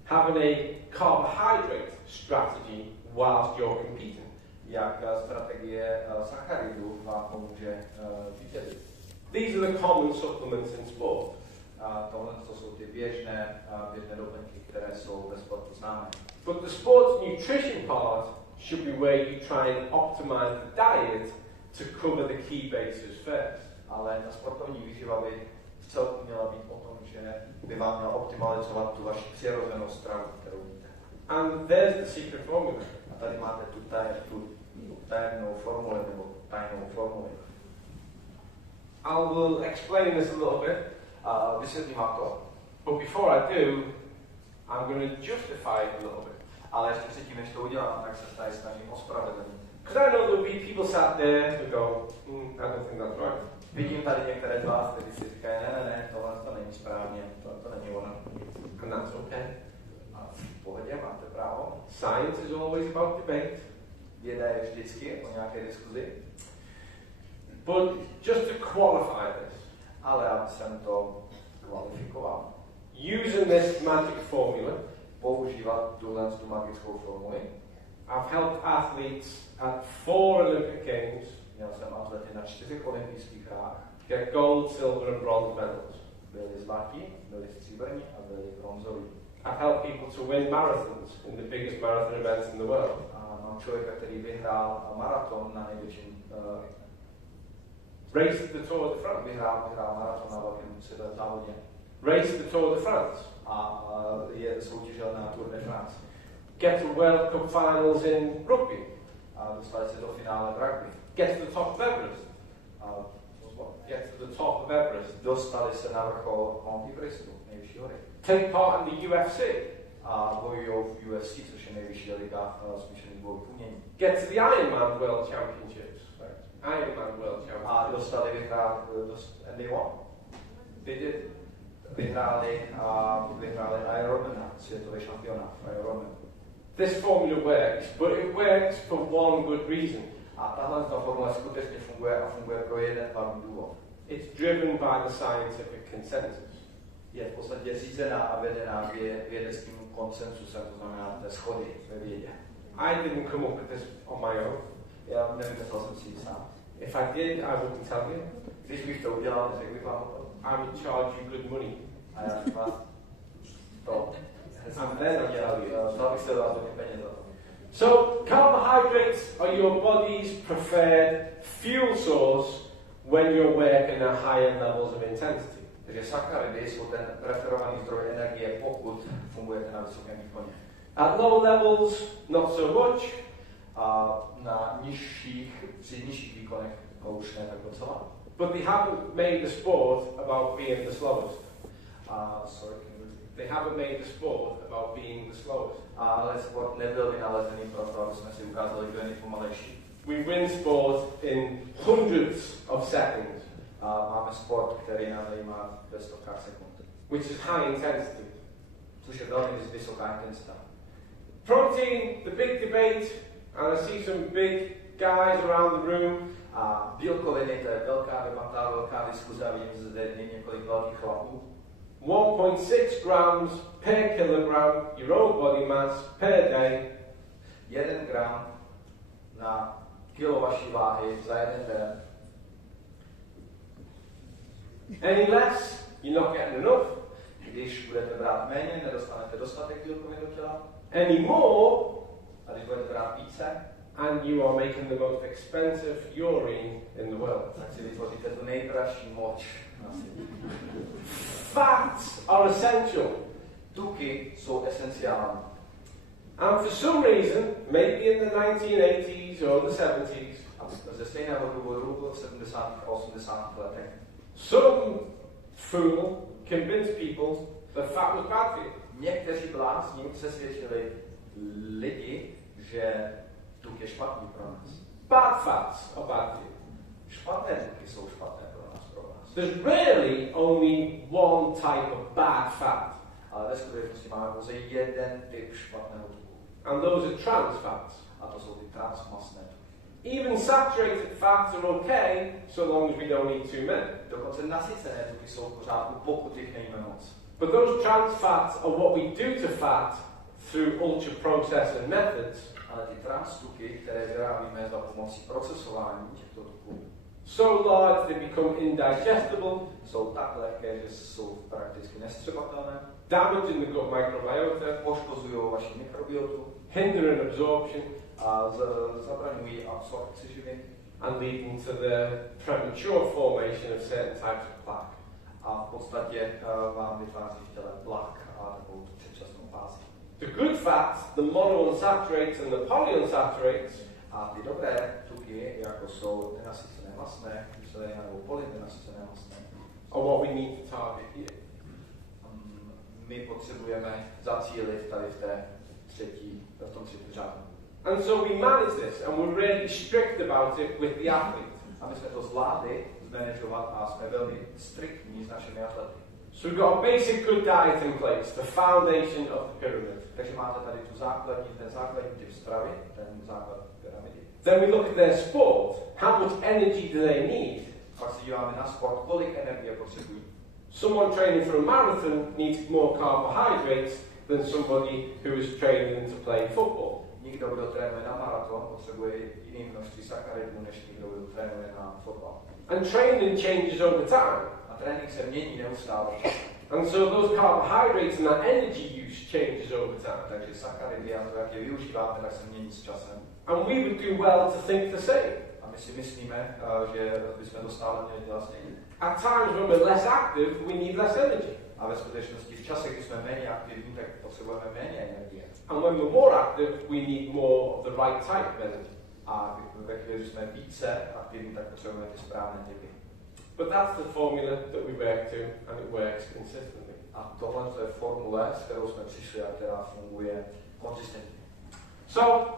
Having a carbohydrate strategy whilst you're competing. Jak strategie sacharidů vám pomůže vítězit. These are the common supplements in sport. A tohle to jsou ty běžné doplňky, které jsou ve sportu známé. But the sports nutrition part should be where you try and optimize the diet to cover the key bases first. Ale ta sportovní výživa by vcelku měla být o tom, že by vám měla optimalizovat tu vaši přirozenou stravu, kterou jíte. And there's the secret formula. A tady máte tu tajemnou formuli, nebo tajnou formuli. I will explain this a little bit. A vysvětlím vám to. But before I do, I'm going to justify it a little bit. Ale ještě předtím, než to udělám, tak se tady snažím ospravedlnit. Because I know there'll be people sat there who go, I don't think that's right. Vidím tady některé z vás, kteří si říkají, ne, tohle to není správně, to není ono. And that's okay. A v pohodě, máte právo. Science is always about debate. Věda je vždycky o nějaké diskuzi. But just to qualify this, Ale já jsem to kvalifikoval. using this magic formula, Používat tu magickou formuli. I've helped athletes at 4 Olympic Games Měl jsem atlety na 4 olympijských hrách. get gold, silver and bronze medals. Byli zlatí, byli stříbrní a byli bronzoví. I've helped people to win marathons in the biggest marathon events in the world. A mám člověka, který vyhrál maraton na největším Raced the Tour de France. vyhrál maraton na velkém světovém závodě. Raced the Tour de France. A soutěžil na Tour de France. Get to World Cup finals in rugby. A dostali se do finále v rugby. Get to the top of Everest. A Get to the top of Everest. dostali se na vrchol Mount Everestu, nejvyšší hory. Take part in the UFC. A bojují v UFC, což je nejvyšší liga smíšených bojových umění. Get to the Ironman World Championships. Ironman World Championships. A dostali vyhrát NEMOHOU. They did. Vyhráli Ironman, světový šampionát Ironman. This formula works, but it works for one good reason. A tahle formule skutečně funguje a funguje pro jeden hlavní důvod. It's driven by the scientific consensus. Je v podstatě řízená a vedená vědeckým konsensusem, to znamená té schody ve vědě. I didn't come up with this on my own. Já nevymyslel jsem si ji sám. If I did, I wouldn't tell you. Když bych to udělal, řekl bych vám to. I would charge you good money. A já bych vás to And then I'd tell you. vzal bych se vás hodně peněz za to. So, carbohydrates are your body's preferred fuel source when you're working at higher levels of intensity. Takže sacharidy jsou ten preferovaný zdroj energie, pokud fungujete na vysokém výkoně. At low levels, not so much. A při nižších výkonech to už ne tak docela. But they haven't made the sport about being the slowest. They haven't made the sport about being the slowest. Ale sport nebyl vynalezený proto, aby jsme si ukázali, kdo je nejpomalejší. We win sport in hundreds of seconds. A máme sport, který nás zajímá ve stovkách sekund. Which is high intensity. Což je velmi vysoká intenzita. Protein, the big debate, and I see some big guys around the room. A bílkoviny, to je velká debata, velká diskuze, a vidím zde několik velkých chlapů. 1.6 grams per kilogram your own body mass per day. 1 gram na kilo vaší váhy za jeden den. Any less, you're not getting enough. Když budete brát méně, nedostanete dostatek bílkovin do těla. Any more, A když budete brát více, and you are making the most expensive urine in the world. tak si vytvoříte tu nejdražší moč na světě. Fats are essential. Tuky jsou esenciální. And for some reason, maybe in the 1980s or the 70s, A ze stejného důvodu v 70. a 80. letech some fool convinced people that fat was bad for you. někteří blázni přesvědčili lidi, že tuk je špatný pro nás. Bad fats are bad for you. Špatné tuky jsou špatné pro nás, There's really only one type of bad fat, Ale ve skutečnosti máme pouze jeden typ špatného tuku. and those are trans fats. A to jsou ty transmasné tuky. Even saturated fats are okay, so long as we don't eat too many. Dokonce nasycené tuky jsou v pořádku, pokud jich nejíme moc. But those trans fats are what we do to fat through ultra-processed methods. Ale ty transtuky, které vyrábíme za pomocí procesování těchto tuků, So large they become indigestible, jsou tak lehké, že jsou prakticky nestřebatelné, damaging the gut microbiota, poškozují vaši mikrobiotu hindering absorption, a zabraňují absorpci živin and leading to the premature formation of certain types of plaque. A v podstatě vám vytváří v těle plak a takovou předčasnou fázi. The good fats, the monounsaturates and the polyunsaturates, a ty dobré tuky, jako jsou nenasycené masné, kyseliny nebo polynenasycené masné, are what we need to target here. My potřebujeme zacílit tady v tom třetím řádu. And so we manage this, and we're really strict about it with the athlete. A my jsme to zvládli zmanažovat a jsme velmi striktní s našimi atlety. So we've got a basic good diet in place, the foundation of the pyramid. Takže máte tady ten základní typ stravy, ten základ pyramidy. Then we look at their sport. How much energy do they need? Pak se díváme na sport, kolik energie potřebují. Someone training for a marathon needs more carbohydrates than somebody who is training to play football. Někdo, kdo trénuje na maraton, potřebuje jiné množství sacharidů, než někdo, kdo trénuje na fotbal. And training changes over time. A trénink se mění neustále. And so those carbohydrates and that energy use changes over time. Takže sacharidy a to, jak je využíváme, tak se mění s časem. And we would do well to think the same. A my si myslíme, že bychom to stále měli dělat stejně. At times when we're less active, we need less energy. A ve skutečnosti v čase, kdy jsme méně aktivní, tak potřebujeme méně energie. And when we're more active, we need more of the right type of energy. A ve chvíli, kdy jsme více aktivní, tak potřebujeme ty správné typy. But that's the formula that we work to, and it works consistently. A tohle je formule, s kterou jsme přišli a která funguje konzistentně. So,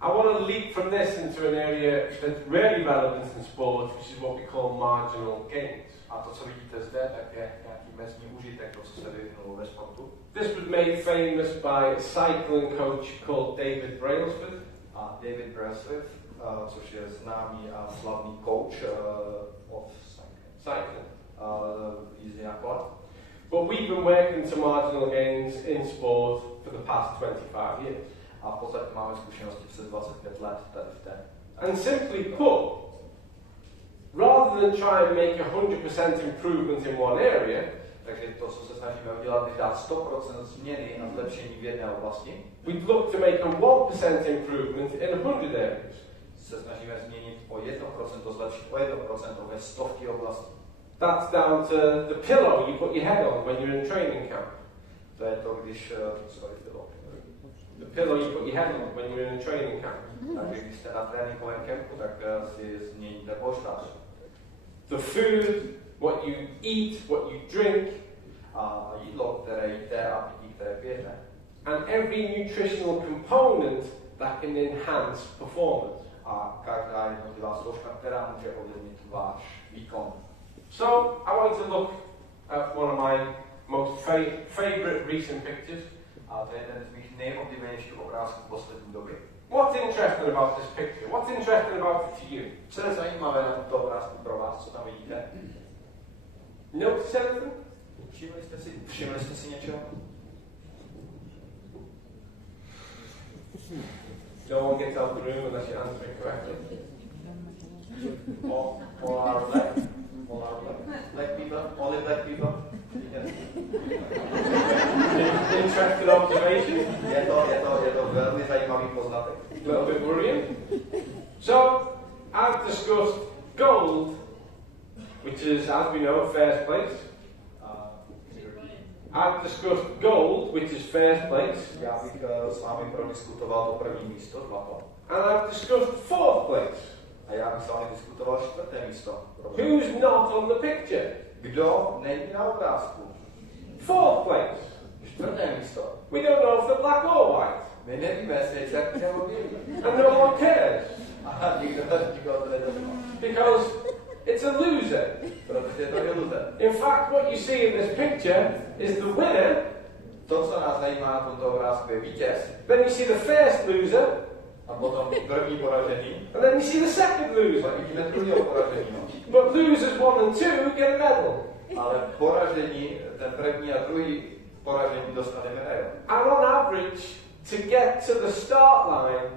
I want to leap from this into an area that's really relevant in sport, which is what we call marginal gains. A to, co vidíte zde, tak je nějaký mezní užitek, to, co se vyvinulo ve sportu. This was made famous by a cycling coach called David Brailsford. A David Brailsford, což je známý a slavný coach of cycling. Jízdy na kole. But we've been working to marginal gains in sport for the past 25 years. A v podstatě máme zkušenosti přes 25 let tady v té. And simply put, rather than try and make 100% improvement in one area, takže to, co se snažíme udělat, je dát 100% změny a zlepšení v jedné oblasti. we'd look to make a 1% improvement in 100 areas. Se snažíme změnit o 1%, zlepšit o 1% ve stovky oblastí. That's down to the pillow you put your head on when you're in training camp. To je to, když The pillow you put your head on when you're in a training camp. Takže když jste na tréninkovém kempu, tak si změníte polštář. The food, what you eat, what you drink, a jídlo, které jíte a pití, které pijete. and every nutritional component that can enhance performance. A každá jednotlivá složka, která může ovlivnit váš výkon. So, I want to look at one of my most favorite recent pictures. A to je jeden z mých nejoblíbenějších obrázků poslední doby. What's interesting about this picture? What's interesting about it to you? Co je zajímavé na tomto obrázku pro vás, co tam vidíte? Notice anything? Všimli jste si něčeho? No one gets out of the room unless you answer it correctly. All are black. All are black. Black people. Only black people. Yes. Interesting observation. Je to velmi zajímavý poznatek. A little bit worrying. So, I've discussed gold, which is, as we know, first place. I've discussed gold, which is first place. Já bych s vámi prodiskutoval to první místo, zlato. And I've discussed fourth place. A já bych s vámi diskutoval čtvrté místo. Who's not on the picture? Kdo není na obrázku? Fourth place. Čtvrté místo. We don't know if they're black or white. My nevíme, jestli je černý nebo bílý. And no one cares. A nikdo to nezajímá. Because it's a loser. Protože to je iluze. In fact, what you see in this picture is the winner. To, co nás zajímá na tomto obrázku, je vítěz. Then you see the first loser. A potom první poražení. And then you see the second loser. A vidíme druhého poražení. But losers 1 and 2 get a medal. Ale poražení, ten první a druhý poražení dostane medaili. And on average, to get to the start line,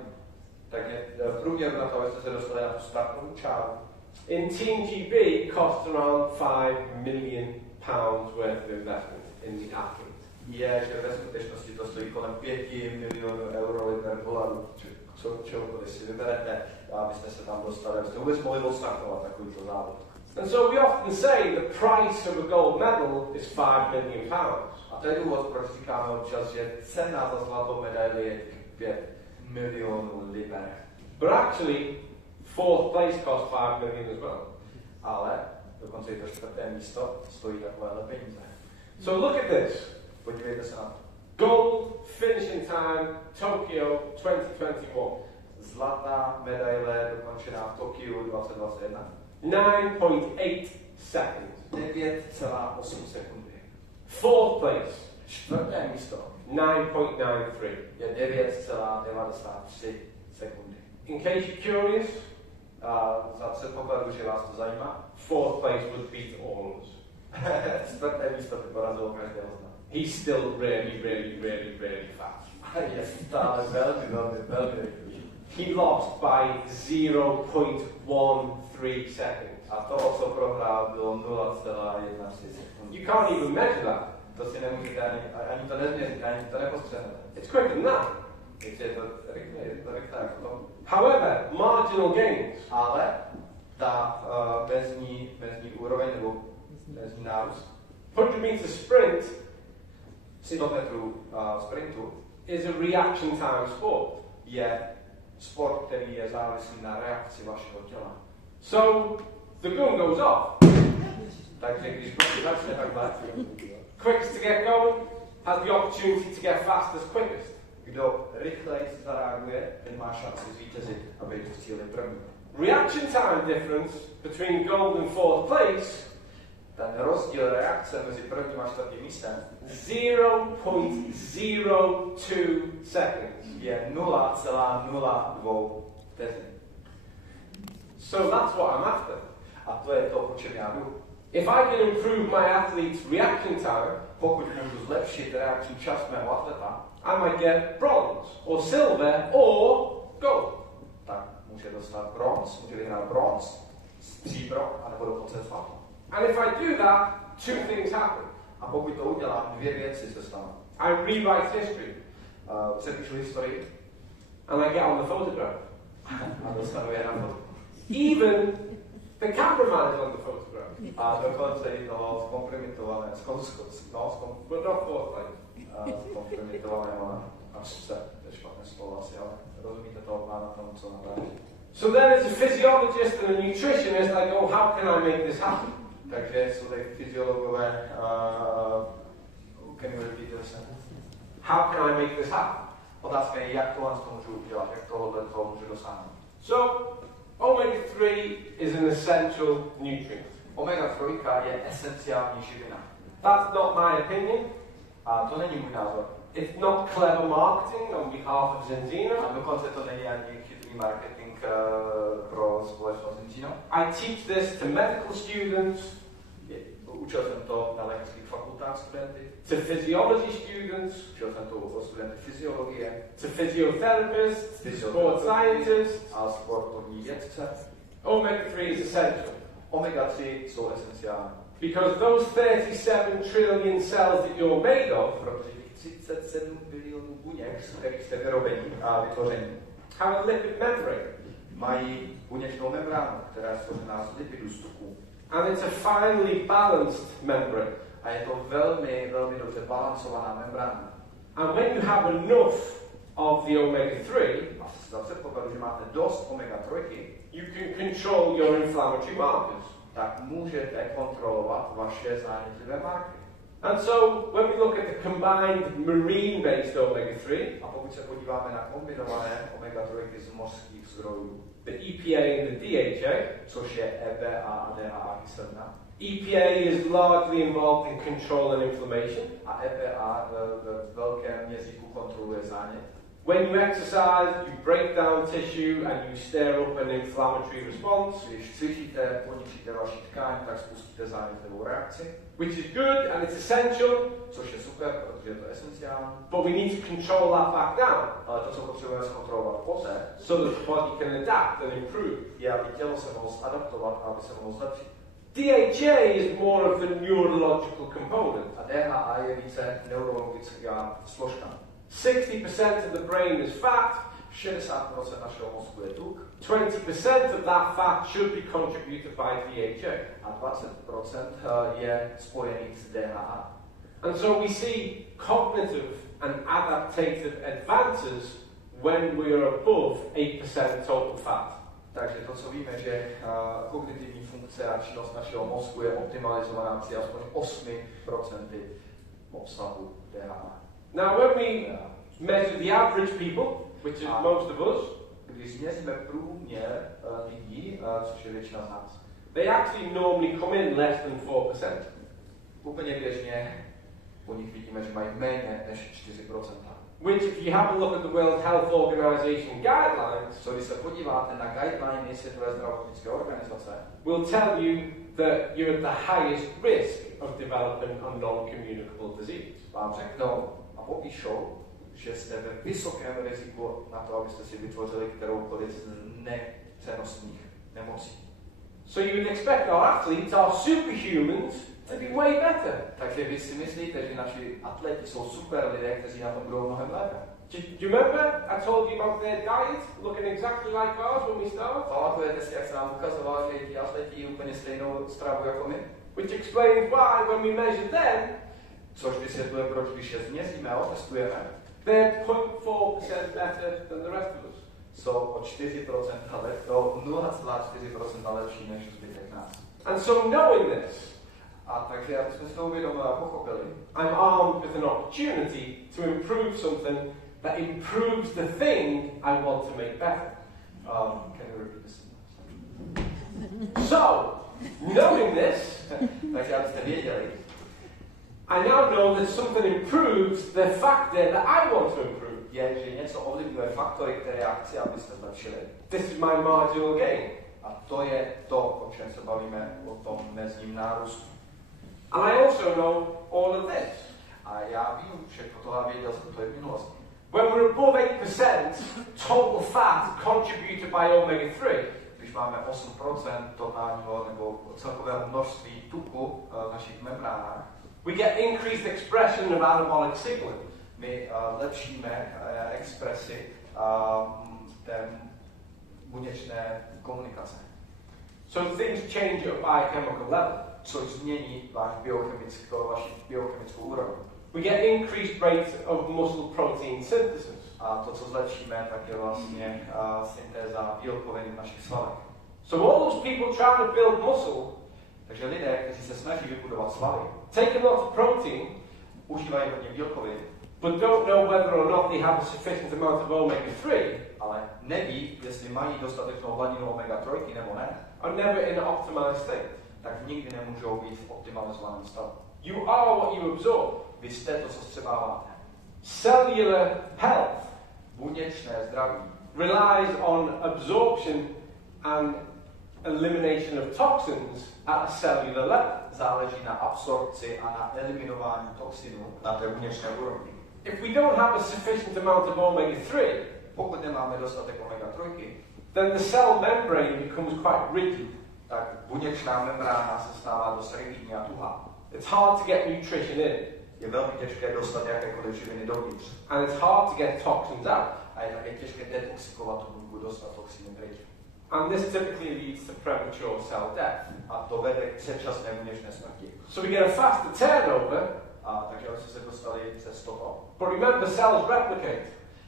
Takže v průměru na to, abyste se dostali na tu startovou čáru. in Team GB costs around £5 million worth of investment in the athlete. je, že ve skutečnosti to stojí kolem 5 milionů euro, liber, dolarů, čehokoliv si vyberete, abyste se tam dostali, abyste vůbec mohli odstartovat takovýto závod. And so we often say the price of a gold medal is £5 million. A to je důvod, proč říkáme občas, že cena za zlatou medaili je 5 milionů liber. But actually, fourth place costs £5 million as well. Ale dokonce i to 4. místo stojí takovéhle peníze. So look at this. Podívejte se na to. Gold finishing time, Tokyo 2021. Zlatá medaile dokončená v Tokiu 2021. 9.8 seconds. 9,8 sekundy. Fourth place, 4. místo 9.93. je 9,93 sekundy. In case you're curious, A za předpokladu, že vás to zajímá, fourth place would beat all of us. 4. místo by porazilo každého z nás. He's still really fast. A je stále velmi rychlý. He lost by 0.13 seconds. A to, co prohrál, bylo 0,13 sekundy. You can't even measure that. To si nemůžete ani to nezměřit, ani to nepostřehnete. It's quicker than that. Takže je to rychle jako to. However, marginal gains. Ale ta mezní úroveň nebo mezní nárůst 100 meter sprint 100 metrů sprintu is a reaction time sport. je sport, který je závislý na reakci vašeho těla. So the gun goes off. Takže když prostě začne takhle, Quickest to get going has the opportunity to get fastest quickest. kdo rychleji zareaguje, ten má šanci zvítězit, aby cíli první. Reaction time difference between gold and fourth place, Ten rozdíl reakce mezi prvním a 4. místem 0.02 seconds. je 0,02 vteřin. So that's what I'm after. A to je to, po čem já jdu. If I can improve my athlete's reaction time, Pokud můžu zlepšit reakční čas mého atleta, I might get bronze, or silver, or gold. tak může dostat bronz, může vyhrát bronz, stříbro, anebo dokonce zlato. And if I do that, two things happen. A pokud to udělám, 2 věci se stanou. I rewrite history, Přepíšu historii and I get on the photograph. a dostanu je na fotku. Even the cameraman is on the photograph, A dokonce i toho zkompromitované, but not fourth place. zkompromitovaného akce, to je špatné slovo asi, ale rozumíte toho pána tomu, co nadáží. So then as a physiologist and a nutritionist, I go, how can I make this happen? Takže jsou tady fyziologové, can you repeat this? How can I make this happen? Otázka je, jak tohle to můžu udělat, jak tohle toho můžu dosáhnout. So, omega-3 is an essential nutrient. Omega-3 je esenciální živina. That's not my opinion. A to není můj názor. It's not clever marketing on behalf of Zenzino. A dokonce to není ani chytrý marketing pro společnost Zenzino. I teach this to medical students, Učil jsem to na lékařských fakultách studenty. to physiology students, Učil jsem to o studenty fyziologie, to physiotherapists, to sports scientists. a sportovní vědce. Omega-3 is essential. Omega-3 jsou esenciální. Because those 37 trillion cells that you're made of Protože těch 37 bilionů buněk, z kterých jste vyrobení a vytvoření, have a lipid membrane. mají buněčnou membránu, která je složená z lipidů, z tuků. And it's a finely balanced membrane. A je to velmi dobře balancovaná membrána. And when you have enough of the omega-3, A za předpokladu, že máte dost omega-3, you can control your inflammatory markers. tak můžete kontrolovat vaše zánětlivé markery. And so, when we look at the combined marine-based omega-3, A pokud se podíváme na kombinované omega-3 z mořských zdrojů, the EPA and the DHA, což je EPA a DHA kyselina, EPA is largely involved in control and inflammation. a EPA v velkém měřítku kontroluje zánět. When you exercise, you break down tissue and you stir up an inflammatory response, Když cvičíte, poničíte vaši tkáň, tak spustíte zánětlivou reakci, which is good and it's essential, což je super, protože je to esenciální. but we need to control that back down Ale to, co potřebujeme zkontrolovat poté, so that the body can adapt and improve. je, aby tělo se mohlo zadaptovat a aby se mohlo zlepšit. DHA is more of the neurological component. A DHA je více neurologická složka. 60% of the brain is fat. 60% našeho mozku je tuk. 20% of that fat should be contributed by DHA. A 20% je spojených s DHA. And so we see cognitive and adaptive advances when we are above 8% total fat. Takže to, co víme, že kognitivní funkce a činnost našeho mozku je optimalizovaná při aspoň 8% obsahu DHA. Now when we measure the average people, which is most of us, když měříme průměr lidí, což je většina z nás, they actually normally come in less than 4%. Úplně běžně u nich vidíme, že mají méně než 4%. Which, if you have a look at the World Health Organization guidelines, co když se podíváte na guideliny Světové zdravotnické organizace, will tell you that you're at the highest risk of developing a non-communicable disease. Vám řeknou a popíšou, že jste ve vysokém riziku na to, abyste si vytvořili kteroukoliv z nepřenosných nemocí. So you would expect our athletes, our superhumans, to be way better. Takže vy si myslíte, že naši atleti jsou super lidé, kteří na tom budou mnohem lépe. Do you remember I told you about their diet looking exactly like ours when we started? Pamatujete si, jak jsem vám ukazoval, že ti atleti jí úplně stejnou stravu jako my? Which explains why when we measure them, což vysvětluje, proč když je změříme a otestujeme, they're 0.4% better than the rest of us. Jsou o 4% o 0,4% lepší než zbytek nás. And so knowing this, a takže aby jsme si to uvědomili a pochopili, I'm armed with an opportunity to improve something that improves the thing I want to make better. Can you repeat this? So, knowing this, takže abyste věděli, I now know that something improves the factor that I want to improve. Je, že něco ovlivňuje faktory, které já chci, abyste zlepšili. This is my marginal gain. A to je to, o čem se bavíme, o tom mezním nárůstu. And I also know all of this. A já vím všechno to a věděl jsem to i v minulosti. When we're above 8% total fat contributed by omega-3, když máme 8% totálního nebo celkového množství tuku v našich membránách, we get increased expression of anabolic signaling. My lepšíme expresi té buněčné komunikace. So things change at a biochemical level. Což změní vaši biochemickou úroveň. We get increased rates of muscle protein synthesis. A to, co zlepšíme, tak je vlastně syntéza bílkovin v našich svalech. So all those people trying to build muscle, takže lidé, kteří se snaží vybudovat svaly, take a lot of protein, užívají hodně bílkovin, but don't know whether or not they have a sufficient amount of omega-3, ale neví, jestli mají dostatečnou hladinu omega-3 nebo ne, are never in an optimized state. tak nikdy nemůžou být v optimalizovaném stavu. You are what you absorb. Vy jste to, co vstřebáváte. Cellular health buněčné zdraví relies on absorption and elimination of toxins at a cellular level. Záleží na absorpci a na eliminování toxinů na té buněčné úrovni. If we don't have a sufficient amount of omega-3, pokud nemáme dostatek omega-3, then the cell membrane becomes quite rigid. Tak buněčná membrána se stává dost rigidní a tuhá. It's hard to get nutrition in. Je velmi těžké dostat jakékoliv živiny dovnitř. And it's hard to get toxins out. A je také těžké detoxikovat tu buňku, dostat toxiny pryč. And this typically leads to premature cell death. A to vede k předčasné buněčné smrti. So we get a faster turnover. A takže oni se dostali přes toho. But remember, cells replicate.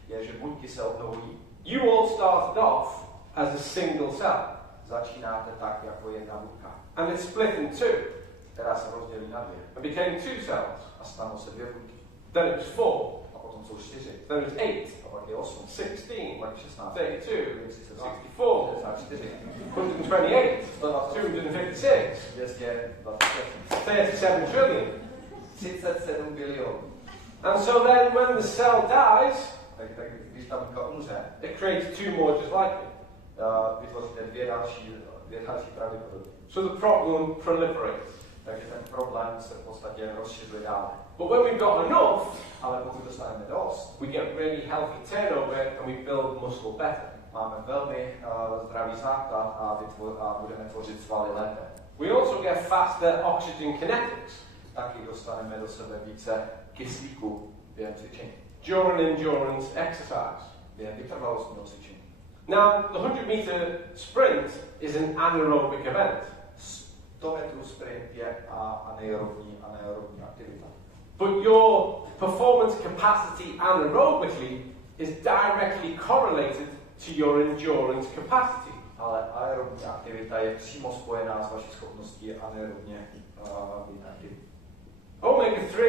Je, že buňky se obnovují. You all started off as a single cell. Začínáte tak jako jedna buňka. And it's split in two. Která se rozdělí na dvě. And became two cells. A stanou se dvě buňky. Then it was 4. A potom jsou 4. Then it was 8. A pak je 8. 16. Pak je 16. 32. 64. 128. 256. 37 trillion. 37 bilionů. And so then when the cell dies, tak když ta buňka umře, it creates two more just like it. Vytvoříte dvě další pravděpodobně. So the problem proliferates. Takže ten problém se v podstatě rozšiřuje dále. But when we've got enough, ale pokud dostaneme dost, we get really healthy turnover and we build muscle better. Máme velmi zdravý základ a budeme tvořit svaly lépe. We also get faster oxygen kinetics. Taky dostaneme do sebe více kyslíku během cvičení. During endurance exercise. Během vytrvalostního cvičení. Now, the 100-meter sprint is an anaerobic event. 100 metrů sprint je anaerobní aktivita. But your performance capacity anaerobically is directly correlated to your endurance capacity. Ale aerobní aktivita je přímo spojená s vaší schopností anaerobně být aktivní. Omega-3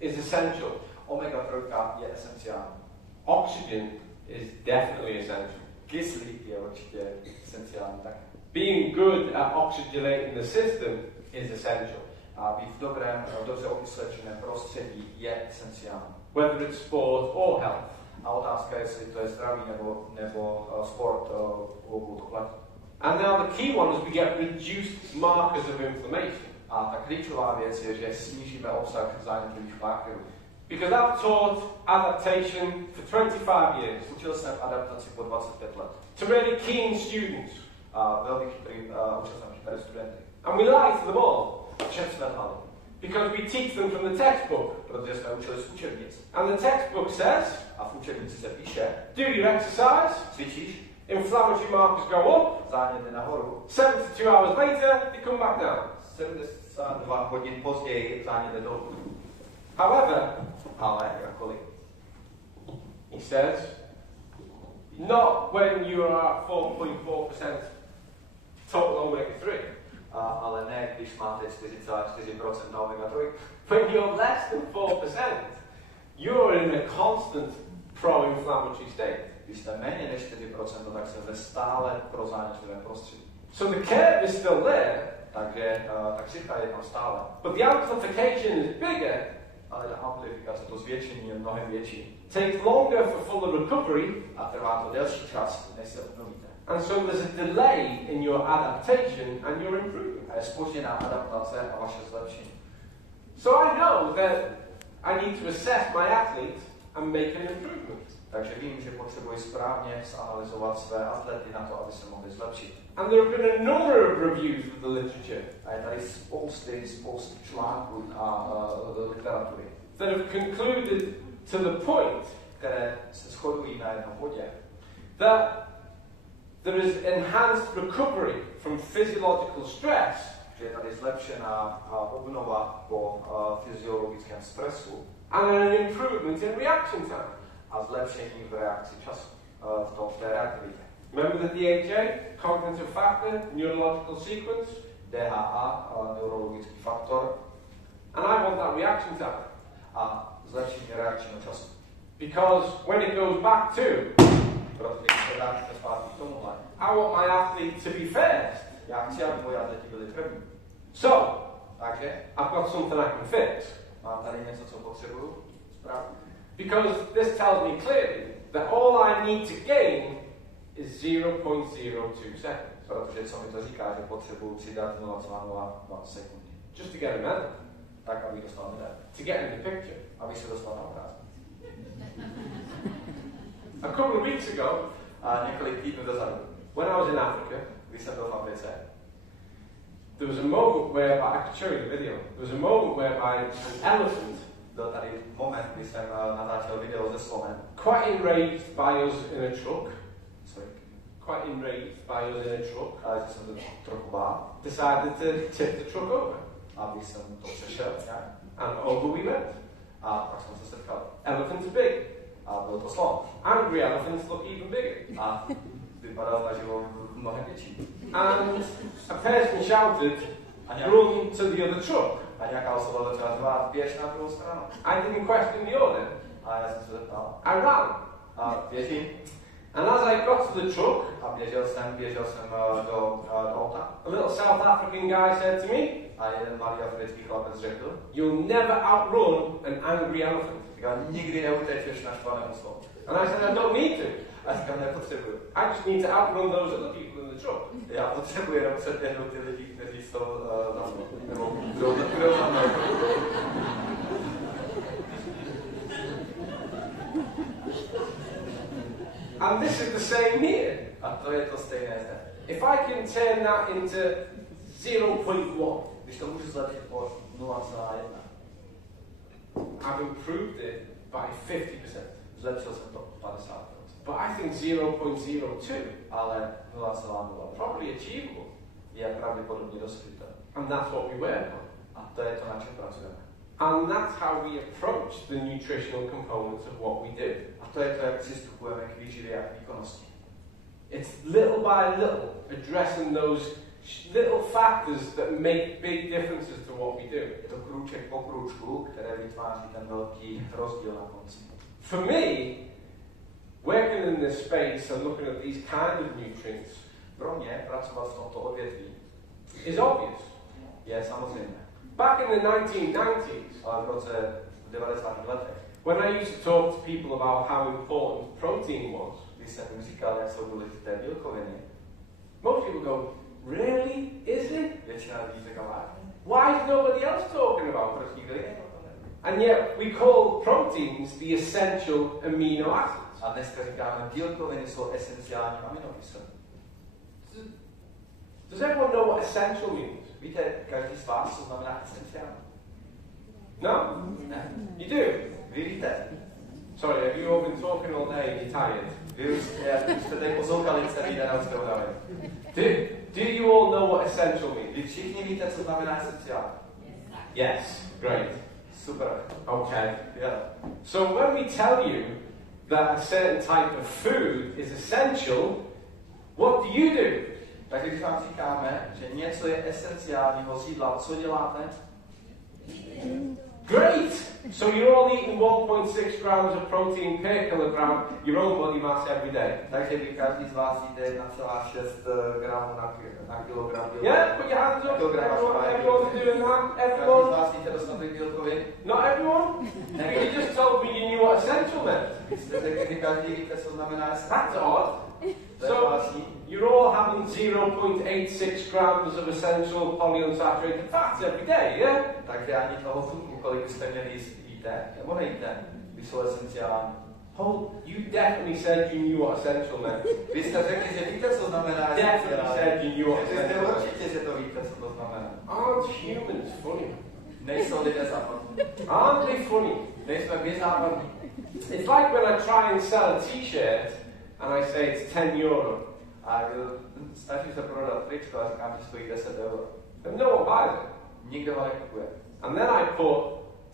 is essential. Omega-3 je esenciální. Oxygen is definitely essential. Kyslík je určitě esenciální také. Being good at oxygenating the system is essential. A být v dobře okysličeném prostředí je esenciální. Whether it's sport or health. A otázka je, jestli to je zdraví nebo sport, obou to platí. And now the key one is we get reduced markers of inflammation. A ta klíčová věc je, že snížíme obsah zánětlivých markerů. Because I've taught adaptation for 25 years. Učil jsem adaptaci po 25 let. To really keen students. A velmi učil jsem chytré studenty. And we lie to them all. Všem jsme lhali. Because we teach them from the textbook. Protože jsme učili z učebnic. And the textbook says, a v učebnici se píše, do your exercise, cvičíš, inflammatory markers go up, záněty nahoru, 72 hours later, they come back down. 72 hodin později záněty dolů. However, ale jakkoliv, he says, not when you are at 4.4% total omega-3. Ale ne, když máte 4,4% na omega-3. When you're less than 4%, you're in a constant pro-inflammatory state. Když jste méně než 4%, tak jste ve stále prozánětlivém prostředí. So the curve is still there. Takže ta křivka je tam stále. But the amplification is bigger. Ale ta amplifikace, to zvětšení je mnohem větší. Takes longer for full recovery. A trvá to delší čas, než se obnovíte. And so there's a delay in your adaptation and your improvement. A je zpožděná adaptace a vaše zlepšení. So I know that I need to assess my athlete and make an improvement. Takže vím, že potřebuji správně zanalyzovat své atlety na to, aby se mohli zlepšit. And there have been a number of reviews of the literature. A je tady spousty článků a literatury. That have concluded to the point, které se shodují na jednom bodě, that there is enhanced recovery from physiological stress. Že je tady zlepšená obnova po fyziologickém stresu. And an improvement in reaction time. A zlepšení v reakci času, v té reaktivitě. Remember the DHA, cognitive factor, neurological sequence? DHA, neurologický faktor. And I want that reaction time. A zlepšení reakčního času. Because when it goes back to, protože když se dáte zpátky k tomuhle, I want my athlete to be first. Já chci, aby moji atleti byli první. So, takže I've got something I can fix. Mám tady něco, co potřebuju správně. Because this tells me clearly that all I need to gain is 0.02 seconds. Protože co mi to říká, že potřebuju přidat 0,02 sekundy. Just to get a medal. Tak, abych dostal medal. To get in the picture. Abych se dostal na obrázek. A couple of weeks ago, a několik týdnů dozadu, when I was in Africa, když jsem byl v Africe, there was a moment whereby, I could show you the video, there was a moment whereby an elephant, byl tady moment, kdy jsem natáčel video ze slovem, quite enraged by us in a truck, sorry, quite enraged by us in a truck, ale že jsem to trochu bál, decided to tip the truck over. Aby jsem to přešel, and over we went. A pak jsme se setkali. Elephant's big. A byl to slon. Angry elephants look even bigger. A vypadal naživo mnohem větší. And a person shouted, run to the other truck. A nějaká osoba začala řvát, běž na druhou stranu. I didn't question the order. A já jsem se zeptal. I ran. A běžím. And as I got to the truck, a běžel jsem do auta. A little South African guy said to me, a jeden malý africký chlapec řekl, you'll never outrun an angry elephant. Říkal, nikdy neutečeš naštvanému slovu. And I said, I don't need to. A říkám, nepotřebuju. I just need to outrun those other people in the truck. Já potřebuji jenom předběhnout ty lidi, kteří jsou za mnou. Nebo kdo za mnou. And this is the same here. A to je to stejné zde. If I can turn that into 0.1. Když to můžu zlepšit o 0,1. I've improved it by 50%. Zlepšil jsem to o 50%. But I think 0.02 Ale 0,02 probably achievable. je pravděpodobně dosažitelné. And that's what we work on. A to je to, na čem pracujeme. And that's how we approach the nutritional components of what we do. A to je to, jak přistupujeme k výživě a k výkonnosti. It's little by little addressing those little factors that make big differences to what we do. Je to krůček po krůčku, které vytváří ten velký rozdíl na konci. For me, working in this space and looking at these kind of nutrients Pro mě pracovat v tomto odvětví is obvious. je samozřejmé. Back in the 1990s, Ale v roce 90. letech, when I used to talk to people about how important protein was, když jsem jim říkal, jak jsou důležité bílkoviny, most people go, really? Is it? většina lidí řekla vážně. Why is nobody else talking about it? Proč nikdo jiný o tom neví? And yet we call proteins the essential amino acids. A dneska říkáme, bílkoviny jsou esenciální aminokyseliny. Does everyone know what essential means? Víte, každý z vás, co znamená esenciální? No? Ne? You do? Vy víte. Sorry, have you all been talking all day and you're tired? Vy už jste tady poslouchali celý den a jste unavení. Do you all know what essential means? Vy všichni víte, co znamená esenciální. Yes, great. Super. Okay. Yeah. So when we tell you that a certain type of food is essential, what do you do? Takže když vám říkáme, že něco je esenciálního z jídla, co děláte? Great! So you're all eating 1.6 grams of protein per kilogram, your own body mass every day. Takže vy každý z vás jíte 1,6 gramů na kilogram bílkovin. Yeah, put your hands up. Everyone's doing that. Každý z Everyone. vás jíte dostatek bílkovin. Not everyone. You just told me you knew what essential meant. Vy jste řekli, že každý víte, co znamená That's esenciální. odd. So you're all having 0.86 grams of essential polyunsaturated fats every day, yeah? Takže ani toho cukru, kolik byste měli jíte, nebo nejíte, vy jsou esenciální. Oh, you definitely said you knew what essential meant. Vy jste řekli, že víte, co znamená Definitely said you knew what Řekli jste essential meant. určitě, že to víte, co to znamená. Aren't humans funny? Nejsou lidé západní. Aren't they funny? Nejsme my západní. It's like when I try and sell a t-shirt and I say it's €10. A snažím se prodat tričko a říkám, že stojí 10 euro. And no one buys it. Nikdo ho nekupuje. And then I put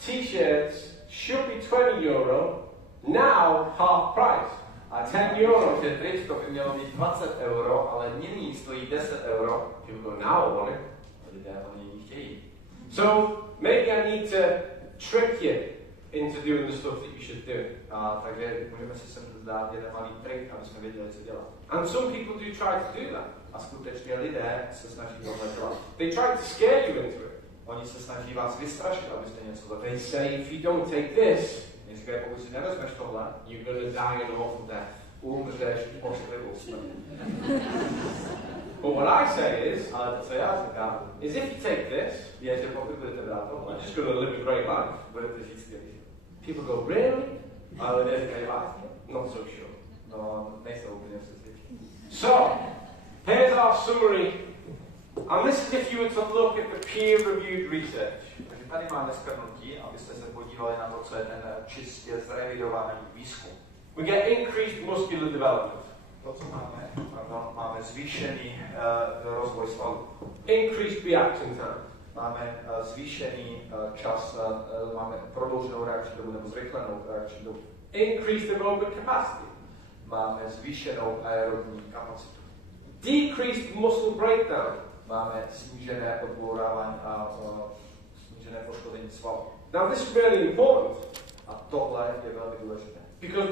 t-shirts should be €20, now half price. A €10. že tričko by mělo být 20 euro, ale nyní stojí 10 euro. People go, now I want it. Lidé to nyní chtějí. So maybe I need to trick you into doing the stuff that you should do. A takže můžeme si sem dát jeden malý trik, aby jsme věděli, co dělat. And some people do try to do that. A skutečně lidé se snaží tohle dělat. They try to scare you into it. Oni se snaží vás vystrašit, abyste něco They začali. say if you don't take this, Říkají, pokud si nevezmeš tohle, you're going to die an awful death. umřeš ošklivou smrt. But what I say is, Ale to, co já říkám, if you take this, je, že pokud budete brát tohle, you're just going to live a great life. budete žít skvělý. People go, really? Ale lidé říkají vážně. Not so sure. No, nejsou úplně přesvědčení. So, here's our summary. And this is if you were to look at the peer-reviewed research. Takže tady máme shrnutí, abyste se podívali na to, co je ten čistě zrevidovaný výzkum. We get increased muscular development, To, co máme, máme zvýšený rozvoj svalů. increased reaction time, Máme zvýšený čas, máme prodlouženou reakční dobu nebo zrychlenou reakční dobu. increased aerobic capacity, Máme zvýšenou aerobní kapacitu. decreased muscle breakdown. Máme snížené odbourávání a snížené poškození svalů. Now this is really important, A tohle je velmi důležité. because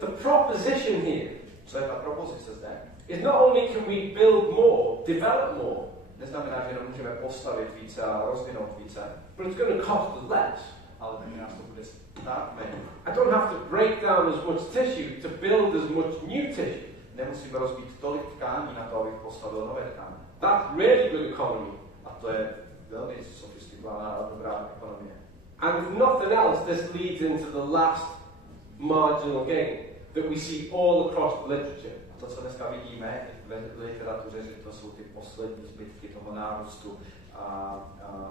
the proposition here Co je ta propozice zde? is not only can we build more, develop more, Neznamená, že jenom můžeme postavit více a rozvinout více, but it's going to cost us less. ale taky nás to bude stát méně. I don't have to break down as much tissue to build as much new tissue. Nemusíme rozbít tolik tkání na to, abych postavil nové tkáně. That's really good economy. A to je velmi sofistikovaná a dobrá ekonomie. And if nothing else, this leads into the last marginal gain that we see all across the literature. A to, co dneska vidíme v literatuře, že to jsou ty poslední zbytky toho nárůstu a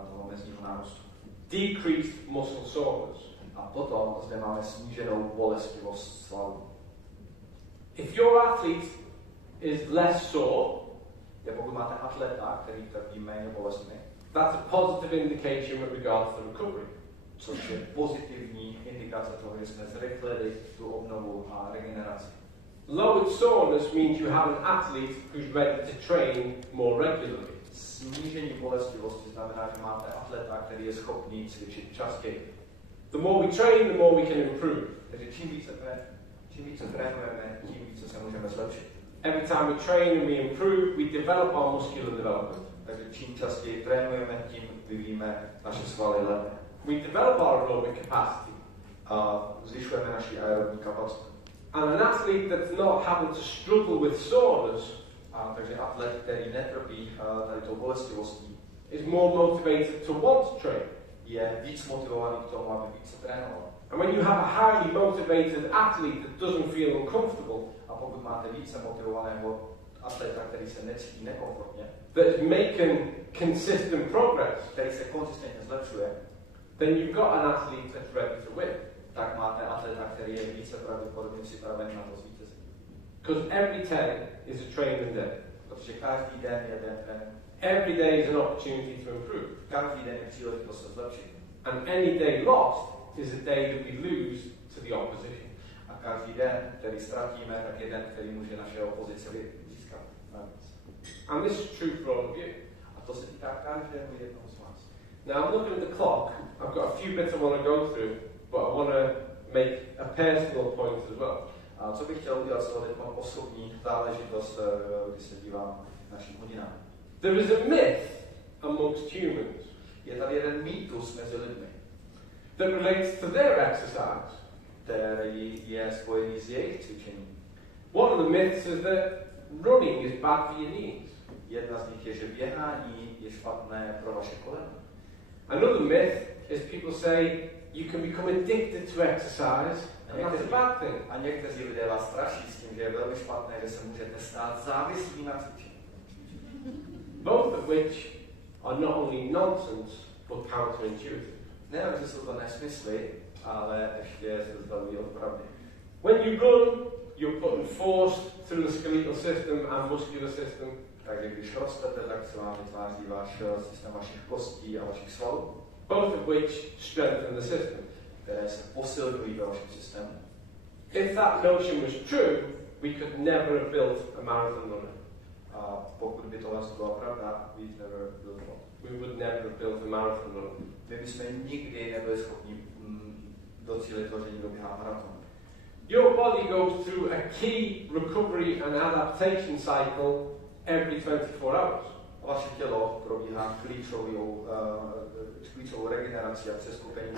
toho mezního nárůstu. Decreased muscle soreness. A potom zde máme sníženou bolestivost svalů. If your athlete is less sore, pokud máte atleta, který trpí méně bolestmi, that's a positive indication with regards to recovery. Což je pozitivní indikace toho, že jsme zrychlili tu obnovu a regeneraci. Lowered soreness means you have an athlete who's ready to train more regularly. Snížení bolestivosti znamená, že máte atleta, který je schopný cvičit častěji. The more we train, the more we can improve. Takže čím více trénujeme, tím více se můžeme zlepšit. Every time we train and we improve, we develop our muscular development. Takže čím častěji trénujeme, tím vyvíjíme naše svaly lépe. We develop our aerobic capacity. A zvyšujeme naši aerobní kapacitu. And an athlete that's not having to struggle with soreness, takže atlet, který netrpí tady tou bolestivostí, is more motivated to want to train. Je víc motivovaný k tomu, aby více trénoval. And when you have a highly motivated athlete that doesn't feel uncomfortable, a pokud máte více motivovaného atleta, který se necítí nekomfortně, that is making consistent progress, který se konzistentně zlepšuje, then you've got an athlete that's ready to win. Tak máte atleta, který je více pravděpodobně připravený na to zvítězit. Because every day is a training day. Protože každý den je den tréninku. Every day is an opportunity to improve. Každý den je příležitost se zlepšit. And any day lost is a day that we lose to the opposition. A každý den, který ztratíme, tak je den, který může naše opozice získat. And this is true for all of you. A to se týká každého jednoho z vás. Now I'm looking at the clock. I've got a few bits I want to go through, but I want to make a personal point as well. A co bych chtěl udělat, co je osobní záležitost, když se dívám našim hodinám. There is a myth amongst humans. Je tady jeden mýtus mezi lidmi, that relates to their exercise, který je spojený s jejich cvičením. One of the myths is that running is bad for your knees. Jedna z nich je, že běhání je špatné pro vaše kolena. Another myth is people say you can become addicted to exercise and that's a bad thing. A někteří lidé vás straší s tím, že je velmi špatné, že se můžete stát závislí na cvičení. Both of which are not only nonsense but counterintuitive. Nejenom, že jsou to nesmysly, ale ještě se zbavují od pravdy. When you run, you're putting force through the skeletal system and muscular system. Takže když rostete, tak se vám vytváří váš systém vašich kostí a vašich svalů. Both of which strengthen the system. Které se posilují ve vašem systému. If that notion was true, we could never have built a marathon runner. A pokud by tohle byla pravda, we would never have built a marathon runner. My bychom nikdy nebyli schopni docílit to, že někdo běhá maraton. Your body goes through a key recovery and adaptation cycle every 24 hours. Vaše tělo probíhá klíčovou regeneraci a přeskupení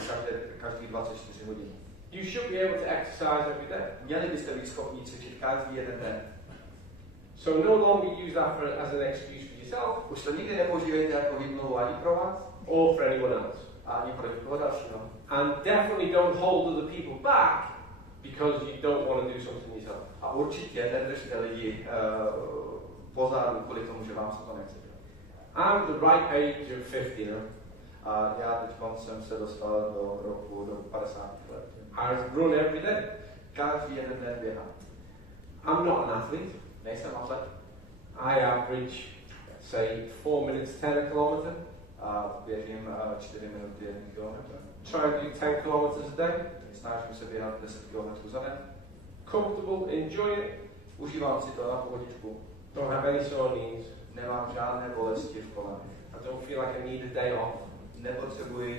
každý 24 hodin. You should be able to exercise every day. Měli byste být schopni cvičit každý jeden den. So no longer use that as an excuse for yourself. Už to nikdy nepoužívejte jako výmluvu ani pro vás, or for anyone else. A ani pro někoho dalšího. And definitely don't hold other people back because you don't want to do something yourself. A určitě nedržte lidi pozadu kvůli tomu, že vám se to nechce dělat. I'm the right age of 50 now. A já teď jsem se dostal do 50 let. I run every day. Každý jeden den běhám. I'm not an athlete. Nejsem atlet. I average, say, 4 minutes 10 a kilometer. A běžím 4 minuty 1 kilometr. Try and do 10 kilometers a day. Snažím se běhat 10 kilometrů za den. Comfortable, enjoy it. Užívám si to na pohodičku. Don't have any sore knees. Nemám žádné bolesti v kolenech. I don't feel like I need a day off.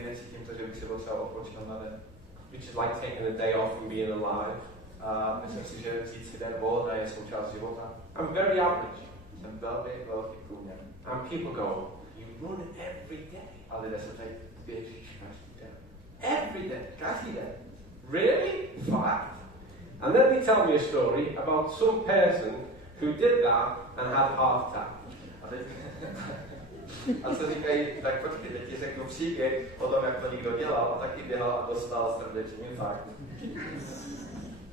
Necítím to, že bych si potřeboval odpočinout na den. Which is like taking a day off and being alive. A myslím si, že vzít si den volna je součást života. I'm very average. Jsem velmi velký průměr. And people go, you run every day. A lidé se tady běžíš každý den. Every day, každý den. Really? Fakt? And then they tell me a story about some person who did that and had a heart attack. A co říkají, tak počkej, teď ti řeknu příběh o tom, jak to někdo dělal a taky běhal a dostal srdeční infarkt.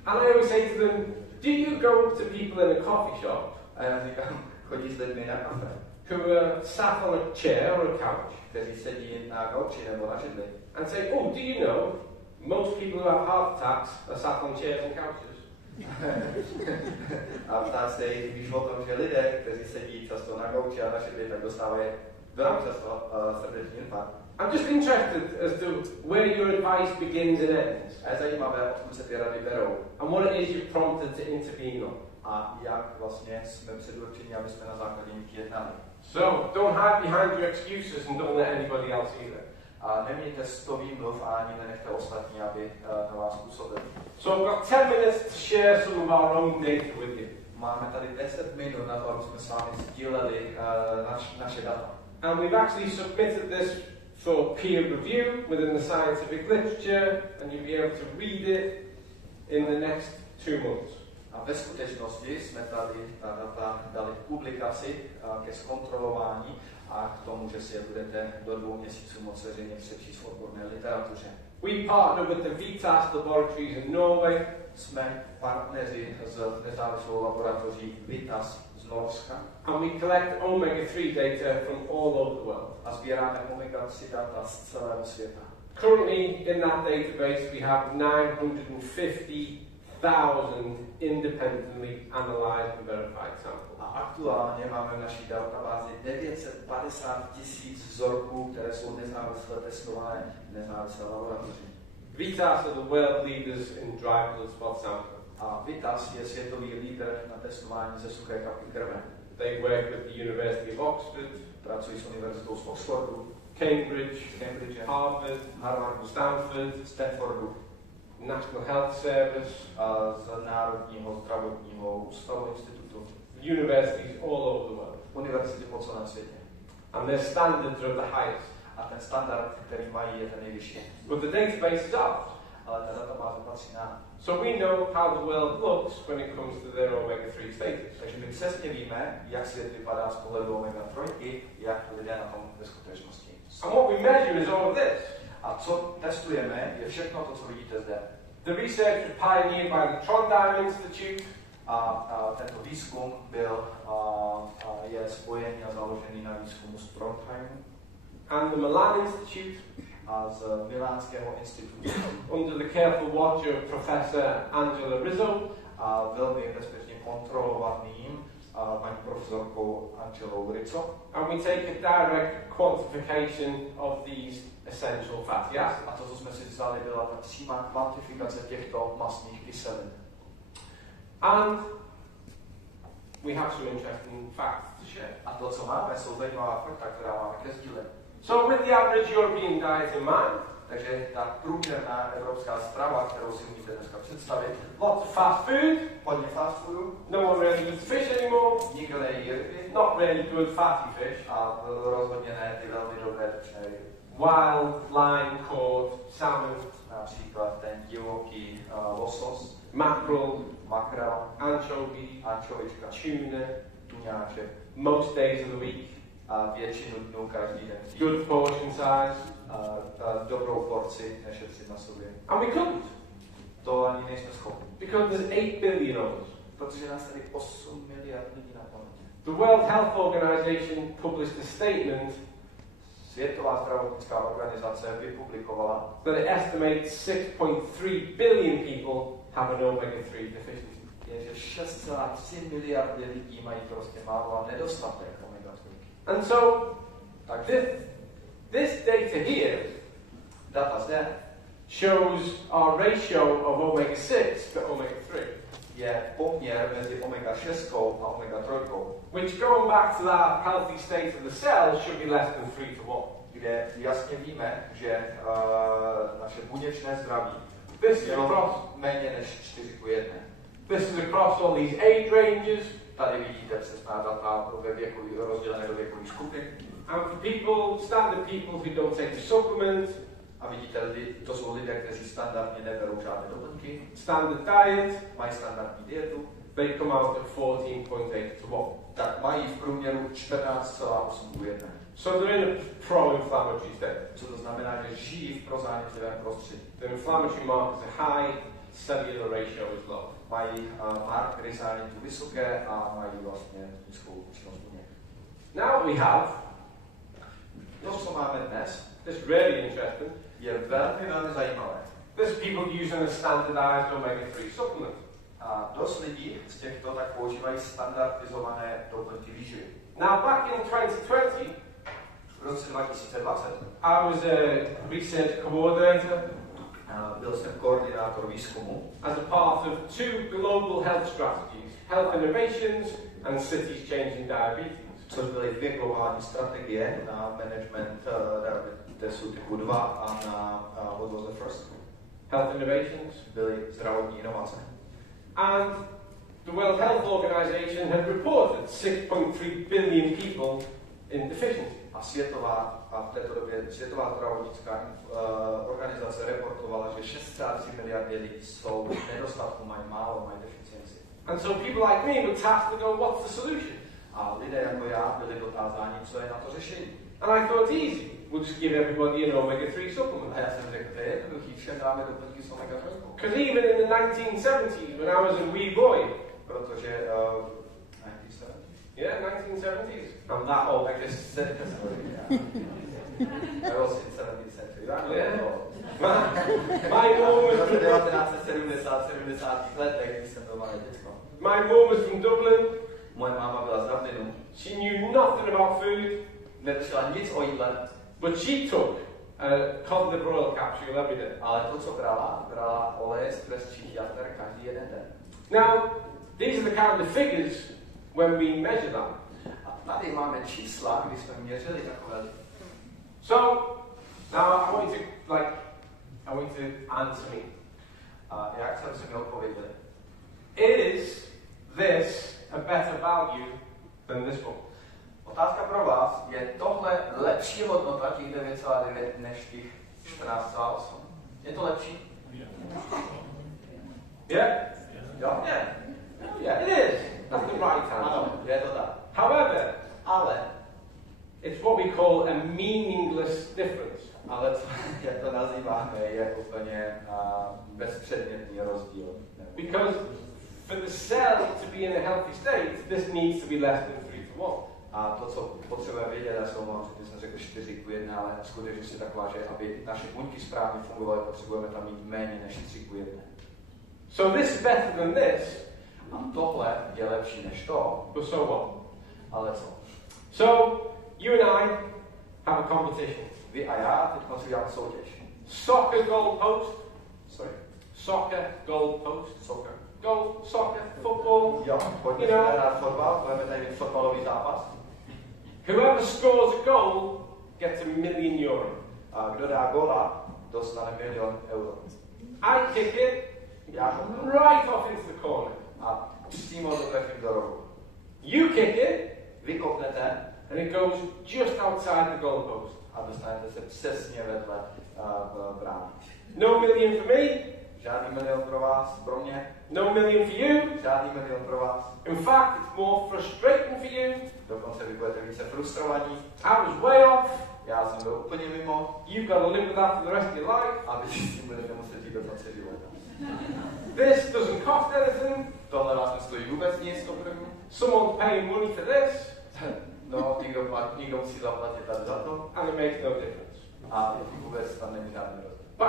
And I always say to them, Do you go to people in a coffee shop? A já říkám, chodí s lidmi na kafe, Who are sat on a chair or a couch? kteří sedí na gauči nebo na židli. And say, oh, do you know, most people who have heart attacks are sat on chairs and couches. A ptá se jich, víš o tom, že lidé, kteří sedí často na gauči a na židli, tak dostávají velmi často srdeční infarkt. I'm just interested as to where your advice begins and ends. A je zajímavé, odkud se ty rady berou. And what it is you're prompted to intervene on. A jak vlastně jsme předurčeni, aby jsme na základě nich jednali. So, don't hide behind your excuses and don't let anybody else either. A nemějte 100 výmluv a ani nenechte ostatní, aby na vás působili. So I've got 10 minutes to share some of our own data with you. Máme tady 10 minut na to, aby jsme s vámi sdíleli naše data. And we've actually submitted this for peer review within the scientific literature, and you'll be able to read it in the next 2 months. A ve skutečnosti jsme tady ta data dali publikaci ke zkontrolování a k tomu, že si je budete do 2 měsíců moci veřejně přečíst v odborné literatuře. We partner with the Vitas laboratories in Norway. Jsme partneři s nezávislou laboratoří Vitas z Norska. And we collect omega-3 data from all over the world. A sbíráme omega-3 data z celého světa. Currently in that database we have 950,000 independently analyzed and verified samples. A aktuálně máme v naší databázi 950 000 vzorků, které jsou nezávisle testované v nezávislé laboratoři. Vitas are the world leaders in dry blood spot sampling. A Vitas je světový lídr na testování ze suché kapky krve. They work with the University of Oxford, Pracují s univerzitou z Oxfordu, Cambridge, Harvardu, Stanford, Stanfordu, National Health Service, a z Národního zdravotního ústavu institutu, universities all over the world. univerzity po celém světě. And their standards are the highest. A ten standard, který mají, je ten nejvyšší. But the database is ours. Ale ta databáze patří nám. So we know how the world looks when it comes to their omega-3 status. Takže my přesně víme, jak svět vypadá z pohledu omega-3, jak lidé na tom ve skutečnosti. And what we measure is all of this. A co testujeme, je všechno to, co vidíte zde. The research was pioneered by the Trondheim Institute. A tento výzkum je spojený a založený na výzkumu z Trondheimu And the Milan Institute. A z Milánského institutu. Under the careful watch of Professor Angela Rizzo. A velmi bezpečně kontrolovaným paní profesorkou Angelou Rizzo. And we take a direct quantification of these essential fatty acids. A to, co jsme si vzali, byla ta přímá kvantifikace těchto mastných kyselin. And we have some interesting facts to share. A to, co máme, jsou zajímavá fakta, která máme ke sdílení. So with the average European diet in mind, takže ta průměrná evropská strava, kterou si můžete dneska představit, lots of fast food, hodně fast foodu, no one really eats fish anymore, nikdo nejí ryby, not really good fatty fish, a rozhodně ne ty velmi dobré tučné ryby. wild, line caught, salmon, například ten divoký losos, mackerel, makrel, anchovy, ančovička, tuna, tuňáček, most days of the week, a většinu dnů každý den. good portion size, a dobrou porci nešetřit na sobě. and we couldn't, To ani nejsme schopni. because there's 8 billion of us. Protože nás tady 8 miliard lidí na planetě. The World Health Organization published a statement Světová zdravotnická organizace vypublikovala, that it estimates 6.3 billion people have an omega-3 deficiency. je, že 6,3 miliardy lidí mají prostě málo a nedostatek omega-3. And so, Takže this data here data zde shows our ratio of omega-6 to omega-3, je poměr mezi omega-6 a omega-3, which going back to that healthy state of the cell should be less than 3 to 1. kde jasně víme, že naše buněčné zdraví This is je across, méně než 4:1. this is across all these age ranges, Tady vidíte přesná data ve věku, rozdělené do věkových skupin. and for people, standard people who don't take a supplement, A vidíte, to jsou lidé, kteří standardně neberou žádné doplňky, standard diet, mají standardní dietu, they come out at 14.8 to 1. tak mají v průměru 14,8:1. So they're in a pro-inflammatory state. Co to znamená, že žijí v prozánětlivém prostředí. The inflammatory markers are high, cellular ratio is low. Mají markery zánětu vysoké a mají vlastně nízkou účinnost buněk. Now we have, To, co máme dnes, this really interesting, je velmi zajímavé. there's people using a standardized omega-3 supplement. A dost lidí z těchto tak používají standardizované doplňky výživy. Now back in 2020, V roce 2020 I was a research coordinator byl jsem koordinátor výzkumu as a part of 2 global health strategies, health innovations and cities changing diabetes. což byly 2 globální strategie na management diabetesu typu 2 a na what was the first? Health innovations. Byly zdravotní inovace. And the World Health Organization had reported 6.3 billion people in deficiency. A v této době Světová zdravotnická organizace reportovala, že 6,3 miliardy lidí jsou v nedostatku, mají málo, mají deficienci. And so people like me were tasked to go, what's the solution? A lidé jako já byli dotázáni, co je na to řešení. And I thought it's easy. We'll just give everybody an omega-3 supplement. A já jsem řekl, to je jednoduchý, všem dáme doplňky s omega-3. Because even in the 1970s, when I was a wee boy, Protože 1970? yeah, 1970s, I'm that old. Takže 70. I was in 70th century. Yeah. My mom was V roce from 1970, 70. letech, když jsem byl malé děcko. my mom was from Dublin. Moje máma byla z Dublinu, She knew nothing about food, netušila nic o jídle, but she took a cod liver oil capsule every day. ale to, co brala oleje z prstčích jater každý jeden den. Now, these are the kind of figures when we measure them. A tady máme čísla, když jsme měřili takové. So, now I want you to answer me. A jak jsem si mi odpověděl? Is this a better value than this one? Otázka pro vás, je tohle lepší hodnota těch 9,9 než těch 14,8? Je to lepší? Yeah? Jo? Ne. It is. That's the right answer. Ano, je to tak. However, Ale, it's what we call a meaningless difference. ale co, jak to nazýváme, je úplně bezpředmětný rozdíl. Because for the cell to be in a healthy state, this needs to be less than 3:1. A to, co potřebujeme vědět, já se omlouvám, že jsem řekl 4:1, ale skutečně je taková, že aby naše buňky správně fungovaly, potřebujeme tam mít méně než 3:1. So this is better than this, A tohle je lepší než to, but so what? ale co? So, you and I have a competition. Vy a já teď si dělám soutěž. Soccer goal post. Sorry. Soccer goal post. Soccer. Goal, soccer, football. Jo, pojďme si hrát fotbal, budeme tady mít fotbalový zápas. Whoever scores a goal gets €1 million. A kdo dá góla, dostane €1 000 000. I kick it right off into the corner. A přímo to trefím do rohu. You kick it, Vy kopnete and it goes just outside the goal post. a dostanete se přesně vedle brány. No million for me, Žádný milion pro vás, pro mě. no million for you. Žádný milion pro vás. In fact, it's more frustrating for you. Dokonce vy budete více frustrovaní. I was way off. Já jsem byl úplně mimo. You've got to live with that for the rest of your life. A vy si s tím budete muset jít do konce života. This doesn't cost anything. Tohle vás nestojí vůbec nic, to první. Someone's paying money for this, No, někdo musí zaplatit tady za to. and it makes no difference. A vůbec tam není žádný rozdíl.